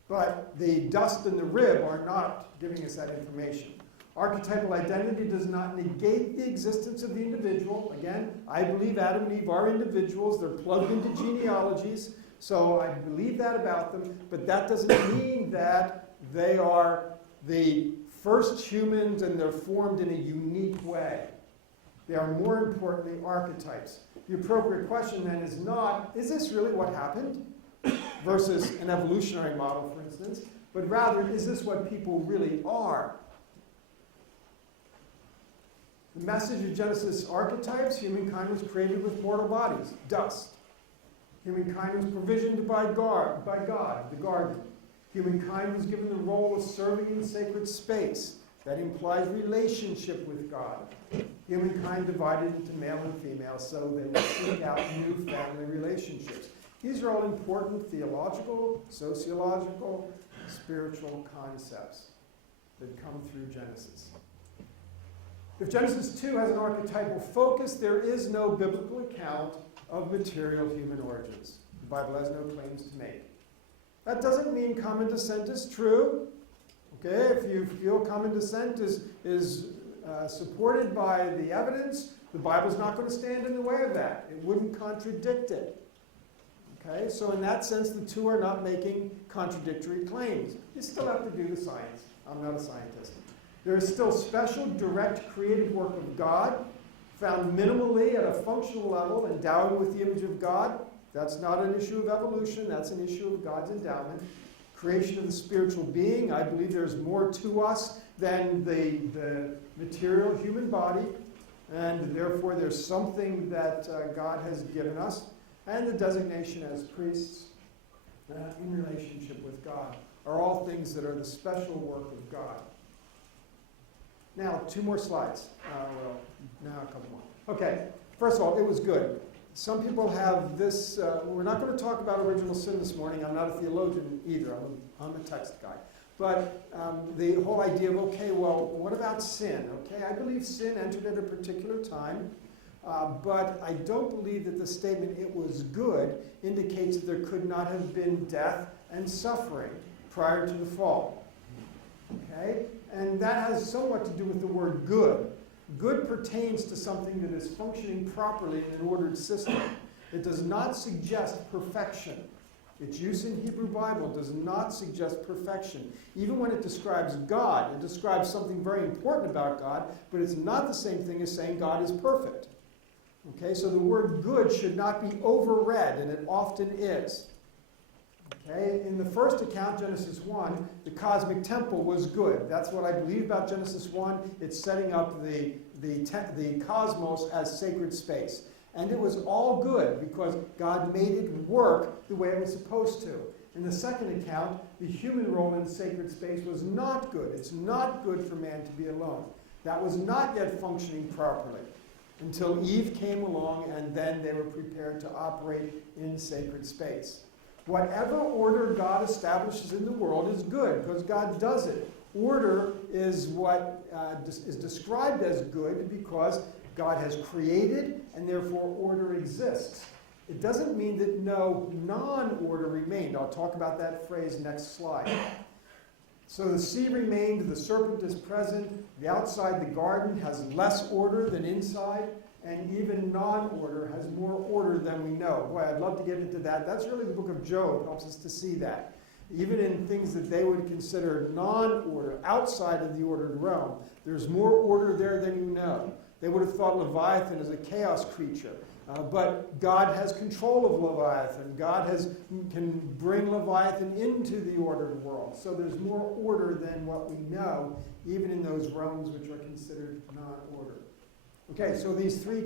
But the dust and the rib are not giving us that information. Archetypal identity does not negate the existence of the individual. Again, I believe Adam and Eve are individuals. They're plugged into genealogies, so I believe that about them. But that doesn't mean that they are the first humans and they're formed in a unique way. They are more importantly archetypes. The appropriate question then is not, is this really what happened? Versus an evolutionary model, for instance. But rather, is this what people really are? The message of Genesis archetypes, humankind was created with mortal bodies, dust. Humankind was provisioned by God, the garden. Humankind was given the role of serving in sacred space. That implies relationship with God. Humankind divided into male and female so they would seek out new family relationships. These are all important theological, sociological, spiritual concepts that come through Genesis. If Genesis 2 has an archetypal focus, there is no biblical account of material human origins. The Bible has no claims to make. That doesn't mean common descent is true. Okay, if you feel common descent is supported by the evidence, the Bible's not going to stand in the way of that. It wouldn't contradict it. Okay, so in that sense, the two are not making contradictory claims. You still have to do the science. I'm not a scientist. There is still special, direct, creative work of God, found minimally at a functional level, endowed with the image of God. That's not an issue of evolution. That's an issue of God's endowment. creation of the spiritual being. I believe there's more to us than the material human body, and therefore there's something that God has given us, and the designation as priests in relationship with God are all things that are the special work of God. Now, 2 more slides. Well, now a couple more. Okay, first of all, it was good. Some people have this, we're not going to talk about original sin this morning. I'm not a theologian either. I'm a text guy. But the whole idea of, okay, well, what about sin? Okay, I believe sin entered at a particular time, but I don't believe that the statement, it was good, indicates that there could not have been death and suffering prior to the fall. Okay? And that has somewhat to do with the word good. Good pertains to something that is functioning properly in an ordered system. It does not suggest perfection. Its use in Hebrew Bible does not suggest perfection. Even when it describes God, it describes something very important about God, but it's not the same thing as saying God is perfect. Okay, so the word good should not be overread, and it often is. Okay, in the first account, Genesis 1, the cosmic temple was good. That's what I believe about Genesis 1. It's setting up the cosmos as sacred space. And it was all good because God made it work the way it was supposed to. In the second account, the human role in sacred space was not good. It's not good for man to be alone. That was not yet functioning properly until Eve came along, and then they were prepared to operate in sacred space. Whatever order God establishes in the world is good because God does it. Order is what is described as good because God has created, and therefore order exists. It doesn't mean that no non-order remained. I'll talk about that phrase next slide. So the sea remained, the serpent is present, the outside the garden has less order than inside, and even non-order has more order than we know. Boy, I'd love to get into that. That's really the book of Job helps us to see that. Even in things that they would consider non-order, outside of the ordered realm, there's more order there than you know. They would have thought Leviathan is a chaos creature. But God has control of Leviathan. God can bring Leviathan into the ordered world. So there's more order than what we know, even in those realms which are considered non-order. Okay, so these 3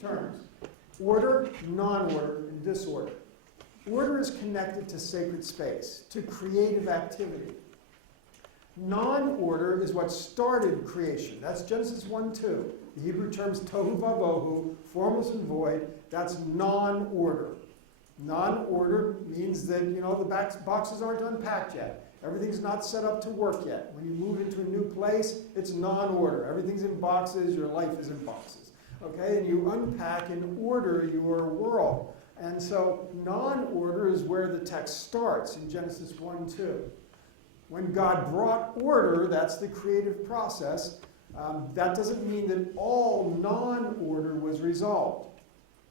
terms: order, non-order, and disorder. Order is connected to sacred space, to creative activity. Non-order is what started creation. That's Genesis 1:2. The Hebrew terms tohu vabohu, formless and void. That's non-order. Non-order means that, the boxes aren't unpacked yet. Everything's not set up to work yet. When you move into a new place, it's non-order. Everything's in boxes. Your life is in boxes. Okay? And you unpack and order your world. And so non-order is where the text starts in Genesis 1:2. When God brought order, that's the creative process. That doesn't mean that all non-order was resolved.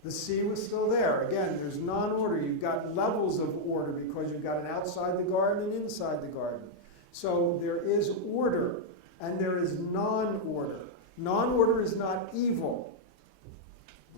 The sea was still there. Again, there's non-order. You've got levels of order because you've got an outside the garden and inside the garden. So there is order, and there is non-order. Non-order is not evil.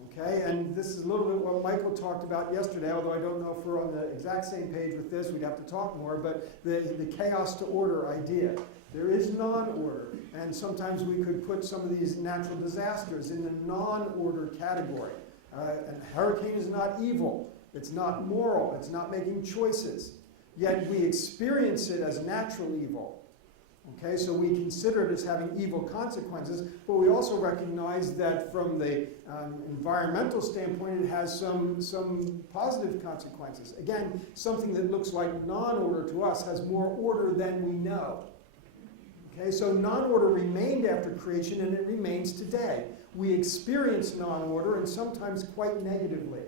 Okay, and this is a little bit what Michael talked about yesterday, although I don't know if we're on the exact same page with this. We'd have to talk more, but the chaos to order idea. There is non-order, and sometimes we could put some of these natural disasters in the non-order category. A hurricane is not evil. It's not moral. It's not making choices. Yet we experience it as natural evil. Okay, so we consider it as having evil consequences, but we also recognize that from the environmental standpoint, it has some positive consequences. Again, something that looks like non-order to us has more order than we know. Okay, so non-order remained after creation, and it remains today. We experience non-order, and sometimes quite negatively.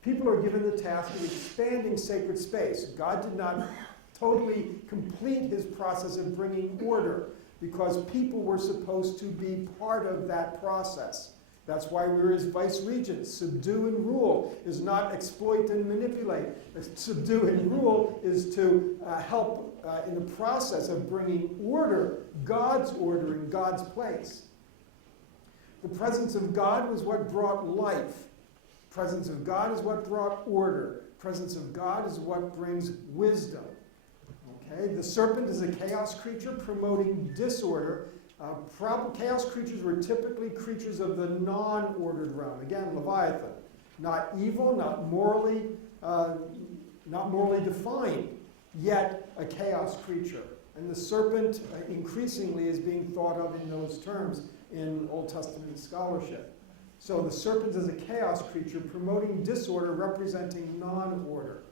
People are given the task of expanding sacred space. God did not totally complete his process of bringing order because people were supposed to be part of that process. That's why we're his vice regents. Subdue and rule is not exploit and manipulate. Subdue and rule is to help in the process of bringing order, God's order in God's place. The presence of God was what brought life. The presence of God is what brought order. The presence of God is what brings wisdom. Okay? The serpent is a chaos creature promoting disorder. Chaos creatures were typically creatures of the non-ordered realm. Again, Leviathan, not evil, not morally defined, yet a chaos creature. And the serpent increasingly is being thought of in those terms in Old Testament scholarship. So the serpent is a chaos creature promoting disorder, representing non-order.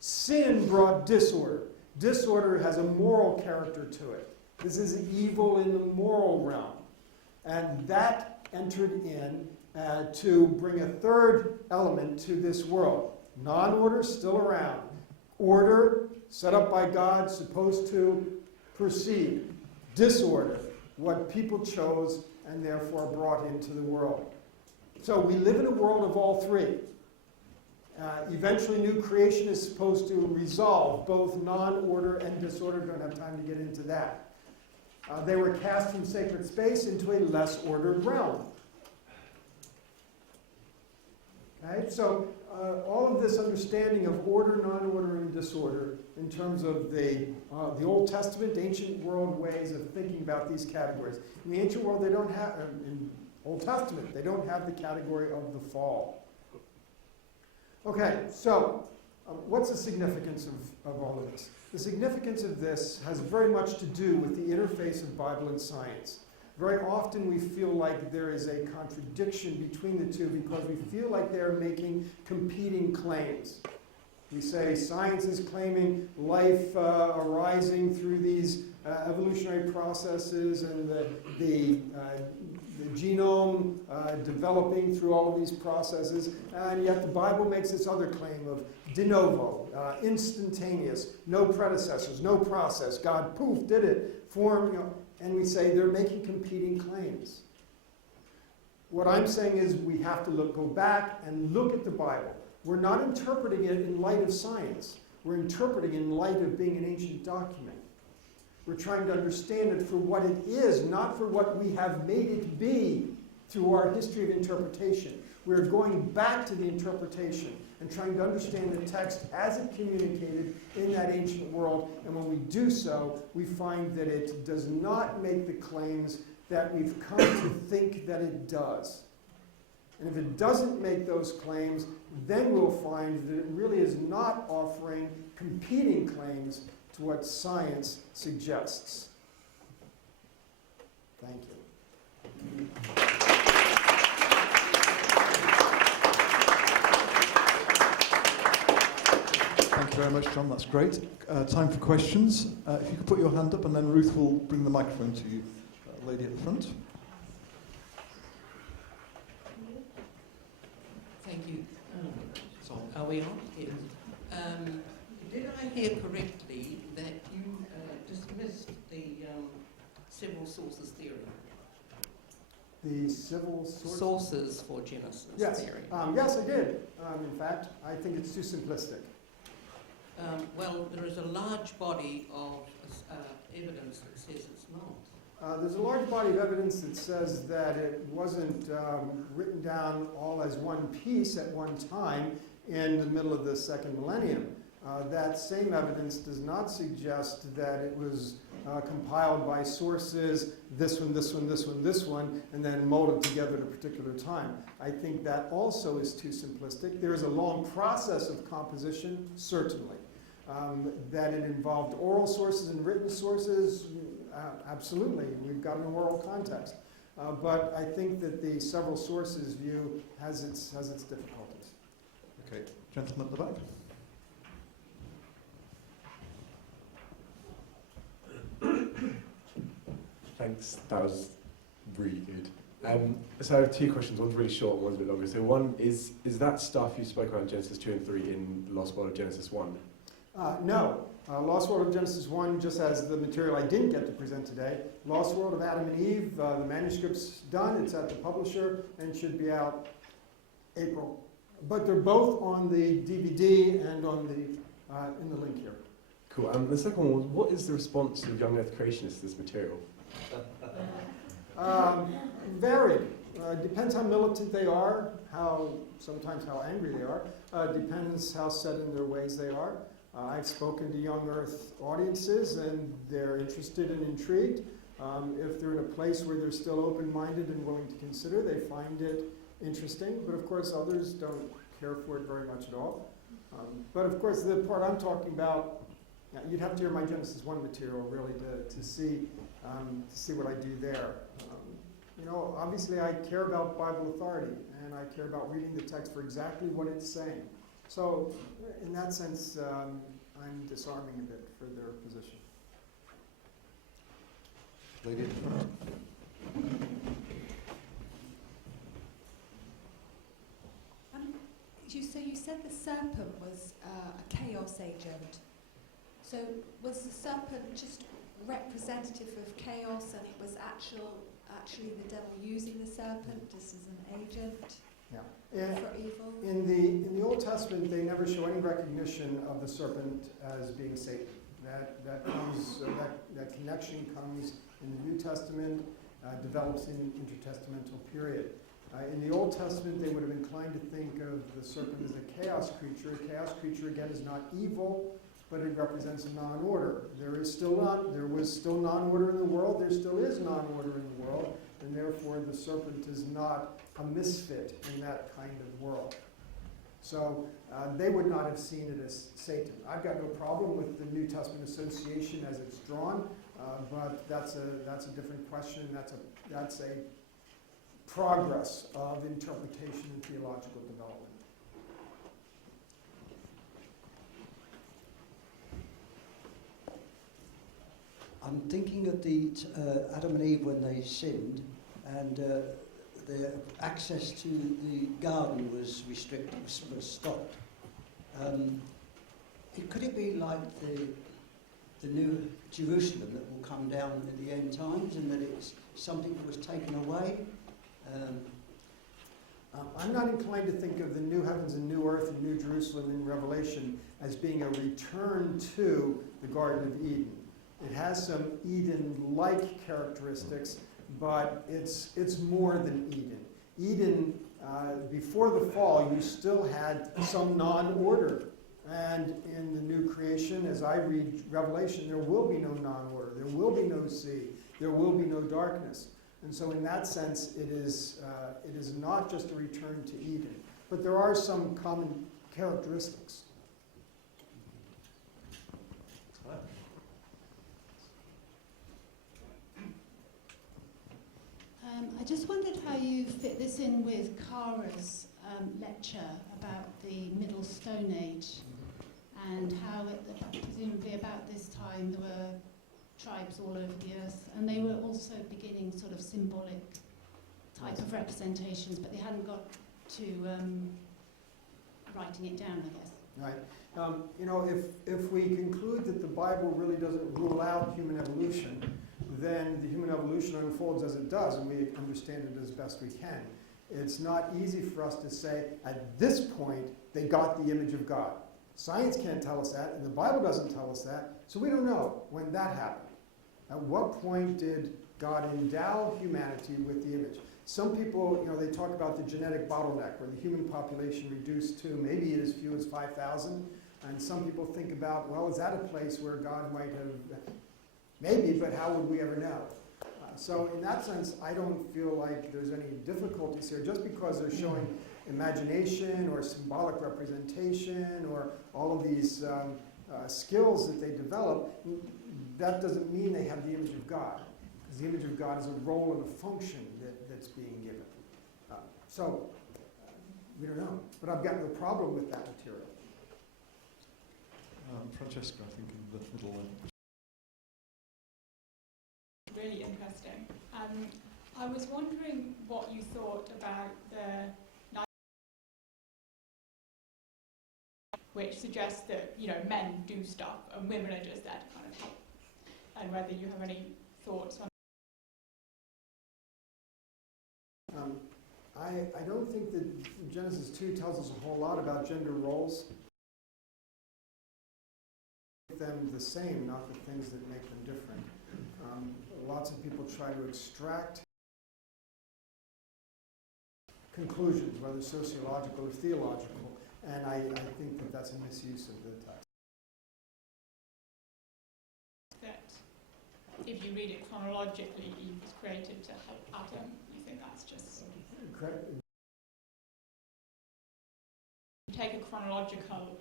Sin brought disorder. Disorder has a moral character to it. This is evil in the moral realm. And that entered in to bring a third element to this world. Non-order still around. Order, set up by God, supposed to proceed. Disorder, what people chose and therefore brought into the world. So we live in a world of all three. Eventually, new creation is supposed to resolve both non-order and disorder. Don't have time to get into that. They were cast from sacred space into a less ordered realm. Okay? So all of this understanding of order, non-order, and disorder in terms of the Old Testament, ancient world ways of thinking about these categories. In the ancient world, they don't have, in Old Testament, they don't have the category of the fall. Okay, so what's the significance of all of this? The significance of this has very much to do with the interface of Bible and science. Very often we feel like there is a contradiction between the two because we feel like they're making competing claims. We say science is claiming life arising through these evolutionary processes and the genome developing through all of these processes, and yet the Bible makes this other claim of de novo, instantaneous, no predecessors, no process. God, poof, did it, formed, and we say they're making competing claims. What I'm saying is we have to go back and look at the Bible. We're not interpreting it in light of science. We're interpreting it in light of being an ancient document. We're trying to understand it for what it is, not for what we have made it be through our history of interpretation. We're going back to the interpretation and trying to understand the text as it communicated in that ancient world. And when we do so, we find that it does not make the claims that we've come to think that it does. And if it doesn't make those claims, then we'll find that it really is not offering competing claims to what science suggests. Thank you. Thank you very much, John. That's great. Time for questions. If you could put your hand up, and then Ruth will bring the microphone to you. Lady at the front. Thank you. Are we on? Yes. Did I hear correctly that you dismissed the several sources theory? The civil sources for Genesis theory. Yes, I did. In fact, I think it's too simplistic. Well, there is a large body of evidence that says it's not. There's a large body of evidence that says that it wasn't written down all as one piece at one time in the middle of the second millennium. That same evidence does not suggest that it was compiled by sources, this one, this one, this one, this one, and then molded together at a particular time. I think that also is too simplistic. There is a long process of composition, certainly. That it involved oral sources and written sources, absolutely. We've got an oral context. But I think that the several sources view has its difficulties. Okay, gentleman at the back. Thanks, that was really good. So I have two questions, one's really short, one's a bit longer. So one is that stuff you spoke about in Genesis 2 and 3 in Lost World of Genesis 1? No. Lost World of Genesis 1 just has the material I didn't get to present today. Lost World of Adam and Eve, the manuscript's done, it's at the publisher, and should be out April. But they're both on the DVD and on the in the link here. Cool. The second one was, what is the response of young earth creationists to this material? Varied. Depends how militant they are, sometimes how angry they are. Depends how set in their ways they are. I've spoken to young Earth audiences, and they're interested and intrigued. If they're in a place where they're still open-minded and willing to consider, they find it interesting. But of course, others don't care for it very much at all. But of course, the part I'm talking about, you'd have to hear my Genesis 1 material really to see what I do there. You know, obviously I care about Bible authority, and I care about reading the text for exactly what it's saying. So in that sense, I'm disarming a bit for their position. Lady in front. So you said the serpent was a chaos agent. So was the serpent just representative of chaos, and it was actually the devil using the serpent just as an agent for evil? In the Old Testament, they never show any recognition of the serpent as being Satan. That connection comes in the New Testament, develops in the intertestamental period. In the Old Testament, they would have inclined to think of the serpent as a chaos creature. A chaos creature, again, is not evil, but it represents a non-order. There was still non-order in the world. There still is non-order in the world, and therefore the serpent is not a misfit in that kind of world. So they would not have seen it as Satan. I've got no problem with the New Testament association as it's drawn, but that's a different question. That's a progress of interpretation and theological development. I'm thinking of the Adam and Eve when they sinned, and the access to the garden was restricted, was stopped. Could it be like the new Jerusalem that will come down at the end times, and that it's something that was taken away? I'm not inclined to think of the new heavens and new earth and new Jerusalem in Revelation as being a return to the Garden of Eden. It has some Eden-like characteristics, but it's more than Eden. Eden, before the fall, you still had some non-order. And in the new creation, as I read Revelation, there will be no non-order. There will be no sea. There will be no darkness. And so in that sense, it is not just a return to Eden. But there are some common characteristics. I just wondered how you fit this in with Kara's lecture about the Middle Stone Age, and how, presumably about this time, there were tribes all over the earth, and they were also beginning sort of symbolic type of representations, but they hadn't got to writing it down, I guess. Right. You know, if we conclude that the Bible really doesn't rule out human evolution, then the human evolution unfolds as it does, and we understand it as best we can. It's not easy for us to say, at this point, they got the image of God. Science can't tell us that, and the Bible doesn't tell us that, so we don't know when that happened. At what point did God endow humanity with the image? Some people, you know, they talk about the genetic bottleneck, where the human population reduced to maybe as few as 5,000, and some people think about, well, is that a place where God might have... Maybe, but how would we ever know? So in that sense, I don't feel like there's any difficulties here. Just because they're showing imagination or symbolic representation or all of these skills that they develop, that doesn't mean they have the image of God. Because the image of God is a role and a function that's being given. So we don't know. But I've got no problem with that material. Francesca, I think, in the middle there. Really interesting. I was wondering what you thought about the which suggests that, you know, men do stuff and women are just there to kind of help, and whether you have any thoughts on. I don't think that Genesis 2 tells us a whole lot about gender roles. Make them the same, not the things that make them different. Lots of people try to extract conclusions, whether sociological or theological, and I think that that's a misuse of the text. if you read it chronologically, Eve was created to help Adam. You think that's just... Correct. Take a chronological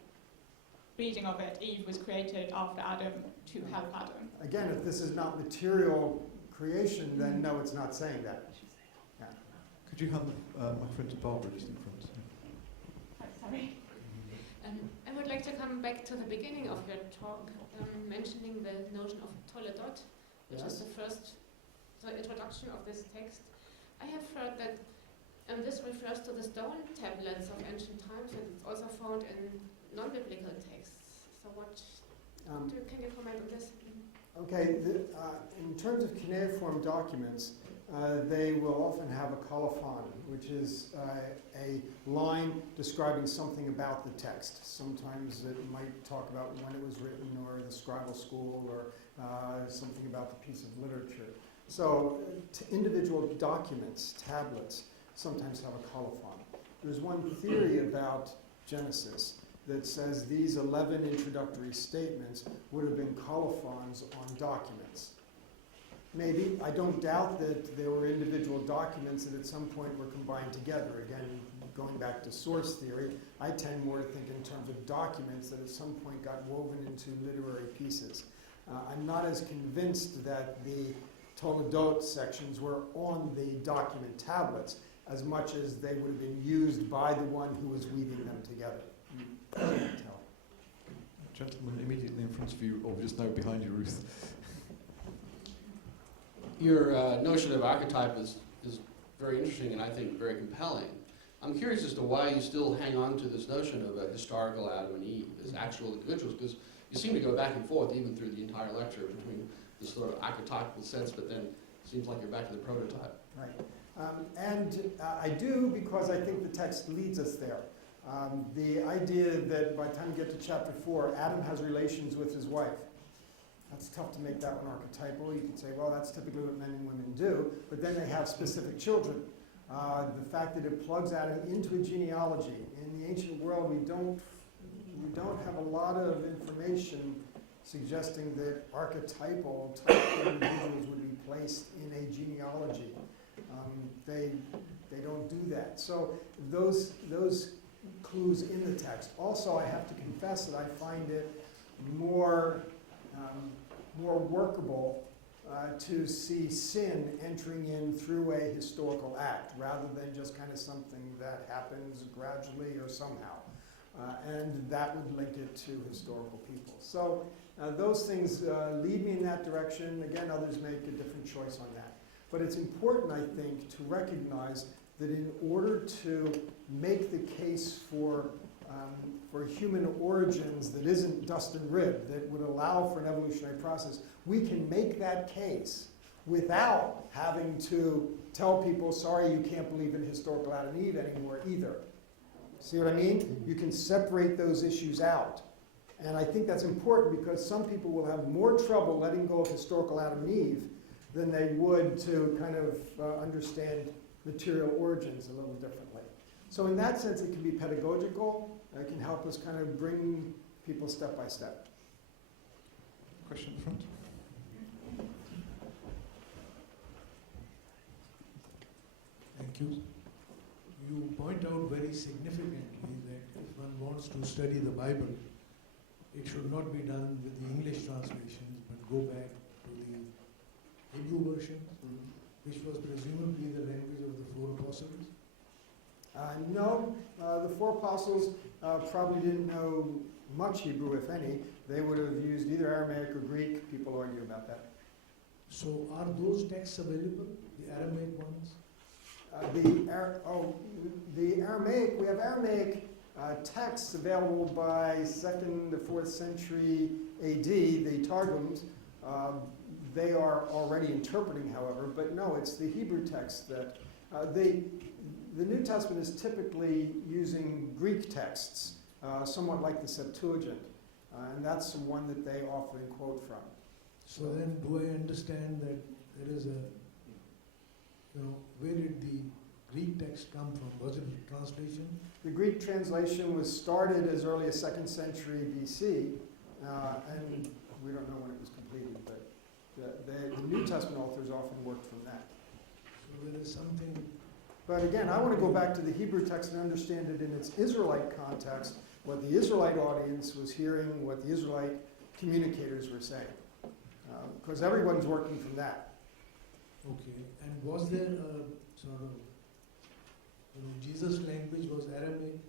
reading of it, Eve was created after Adam to help Adam. Again, if this is not material creation, then no, it's not saying that. Yeah. Could you hand the microphone to Barbara just in front? Sorry. I would like to come back to the beginning of your talk, mentioning the notion of toledot, which is the first introduction of this text. I have heard that this refers to the stone tablets of ancient times, and it's also found in non-biblical texts. So what can you comment on this? Okay, in terms of cuneiform documents, they will often have a colophon, which is a line describing something about the text. Sometimes it might talk about when it was written, or the scribal school, or something about the piece of literature. So individual documents, tablets, sometimes have a colophon. There's one theory about Genesis that says these 11 introductory statements would have been colophons on documents. Maybe. I don't doubt that there were individual documents that at some point were combined together. Again, going back to source theory, I tend more to think in terms of documents that at some point got woven into literary pieces. I'm not as convinced that the Toledot sections were on the document tablets as much as they would have been used by the one who was weaving them together. Gentleman immediately in front of you, or just now behind you, Ruth. Your notion of archetype is very interesting and I think very compelling. I'm curious as to why you still hang on to this notion of a historical Adam and Eve as actual individuals, because you seem to go back and forth even through the entire lecture between this sort of archetypal sense, but then it seems like you're back to the prototype. Right. I do, because I think the text leads us there. The idea that by the time you get to chapter 4, Adam has relations with his wife. That's tough to make that one archetypal. You could say, well, that's typically what men and women do, but then they have specific children. The fact that it plugs Adam into a genealogy. In the ancient world, we don't have a lot of information suggesting that archetypal type individuals would be placed in a genealogy. They don't do that. So those clues in the text. Also, I have to confess that I find it more workable to see sin entering in through a historical act rather than just kind of something that happens gradually or somehow. And that would link it to historical people. So those things lead me in that direction. Again, others make a different choice on that. But it's important, I think, to recognize that in order to make the case for human origins that isn't dust and rib, that would allow for an evolutionary process, we can make that case without having to tell people, sorry, you can't believe in historical Adam and Eve anymore either. See what I mean? You can separate those issues out. And I think that's important because some people will have more trouble letting go of historical Adam and Eve than they would to kind of understand material origins a little differently. So in that sense, it can be pedagogical. It can help us kind of bring people step by step. Question in front. Thank you. You point out very significantly that if one wants to study the Bible, it should not be done with the English translations, but go back to the Hebrew version, which was presumably the language of the four apostles. No, the four apostles probably didn't know much Hebrew, if any. They would have used either Aramaic or Greek. People argue about that. So are those texts available, the Aramaic ones? The Aramaic, we have Aramaic texts available by 2nd to 4th century AD, the Targums. They are already interpreting, however, but no, it's the Hebrew text that the New Testament is typically using Greek texts, somewhat like the Septuagint, and that's the one that they often quote from. So then do I understand that there is a, where did the Greek text come from? Was it a translation? The Greek translation was started as early as 2nd century BC, and we don't know when it was completed, but The New Testament authors often worked from that. So there is something. But again, I want to go back to the Hebrew text and understand it in its Israelite context, what the Israelite audience was hearing, what the Israelite communicators were saying. Because everyone's working from that. Okay. And was there a sort of, Jesus' language was Aramaic?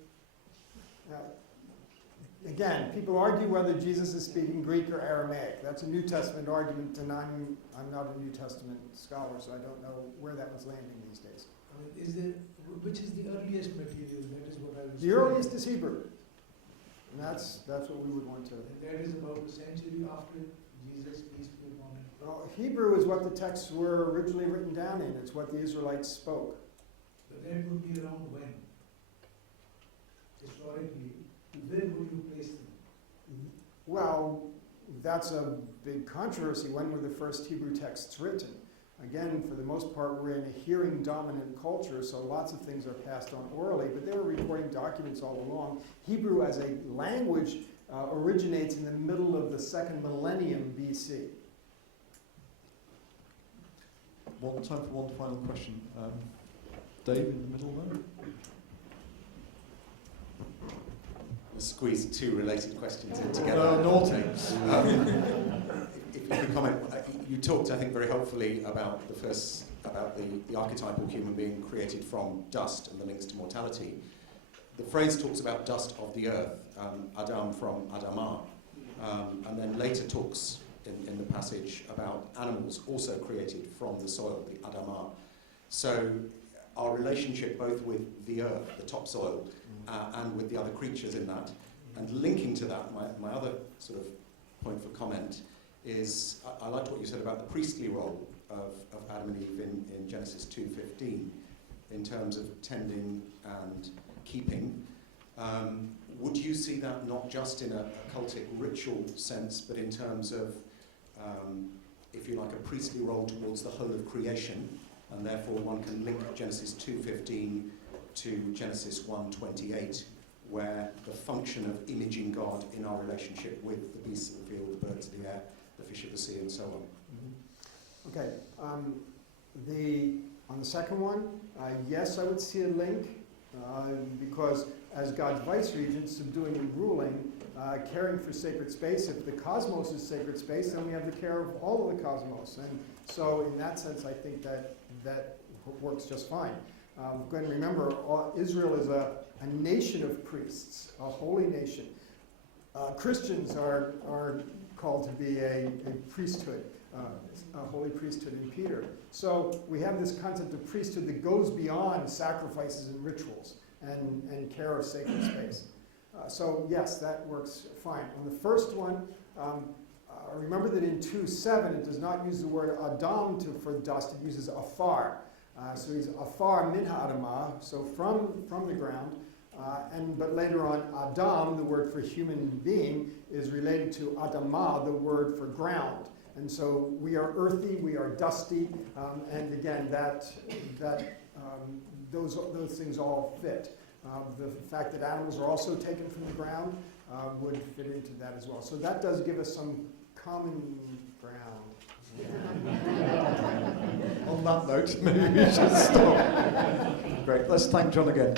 Again, people argue whether Jesus is speaking Greek or Aramaic. That's a New Testament argument, and I'm not a New Testament scholar, so I don't know where that was landing these days. Which is the earliest material? That is what I was. The earliest is Hebrew, and that's what we would want to. That is about a century after Jesus, peace be upon him. Well, Hebrew is what the texts were originally written down in. It's what the Israelites spoke. But that would be around when? Historically, where would you place them? Well, that's a big controversy. When were the first Hebrew texts written? Again, for the most part, we're in a hearing-dominant culture, so lots of things are passed on orally, but they were recording documents all along. Hebrew as a language originates in the middle of the second millennium BC. Time for one final question. Dave in the middle there. I'll squeeze two related questions in together. Naughty. If you could comment, you talked, I think, very helpfully about the archetypal human being created from dust and the links to mortality. The phrase talks about dust of the earth, Adam from Adamah, and then later talks in the passage about animals also created from the soil, the Adamah. So our relationship both with the earth, the topsoil, and with the other creatures in that, and linking to that, my other sort of point for comment is, I liked what you said about the priestly role of Adam and Eve in Genesis 2:15, in terms of tending and keeping. Would you see that not just in a cultic ritual sense, but in terms of, if you like, a priestly role towards the whole of creation, and therefore one can link Genesis 2:15 to Genesis 1:28, where the function of imaging God in our relationship with the beasts of the field, the birds of the air, the fish of the sea, and so on. Mm-hmm. Okay. On the second one, yes, I would see a link, because as God's vice-regent, subduing and ruling, caring for sacred space, if the cosmos is sacred space, then we have the care of all of the cosmos. And so in that sense, I think that works just fine. Go ahead and remember, Israel is a nation of priests, a holy nation. Christians are called to be a priesthood, a holy priesthood in Peter. So we have this concept of priesthood that goes beyond sacrifices and rituals and care of sacred space. So yes, that works fine. On the first one, remember that in 2:7 it does not use the word Adam for dust, it uses afar. So he's afar min ha'adamah, so from the ground. But later on, Adam, the word for human being, is related to Adamah, the word for ground. And so we are earthy, we are dusty, and again, those things all fit. The fact that animals are also taken from the ground would fit into that as well. So that does give us some common ground. On that note, maybe we should stop. Great. Let's thank John again.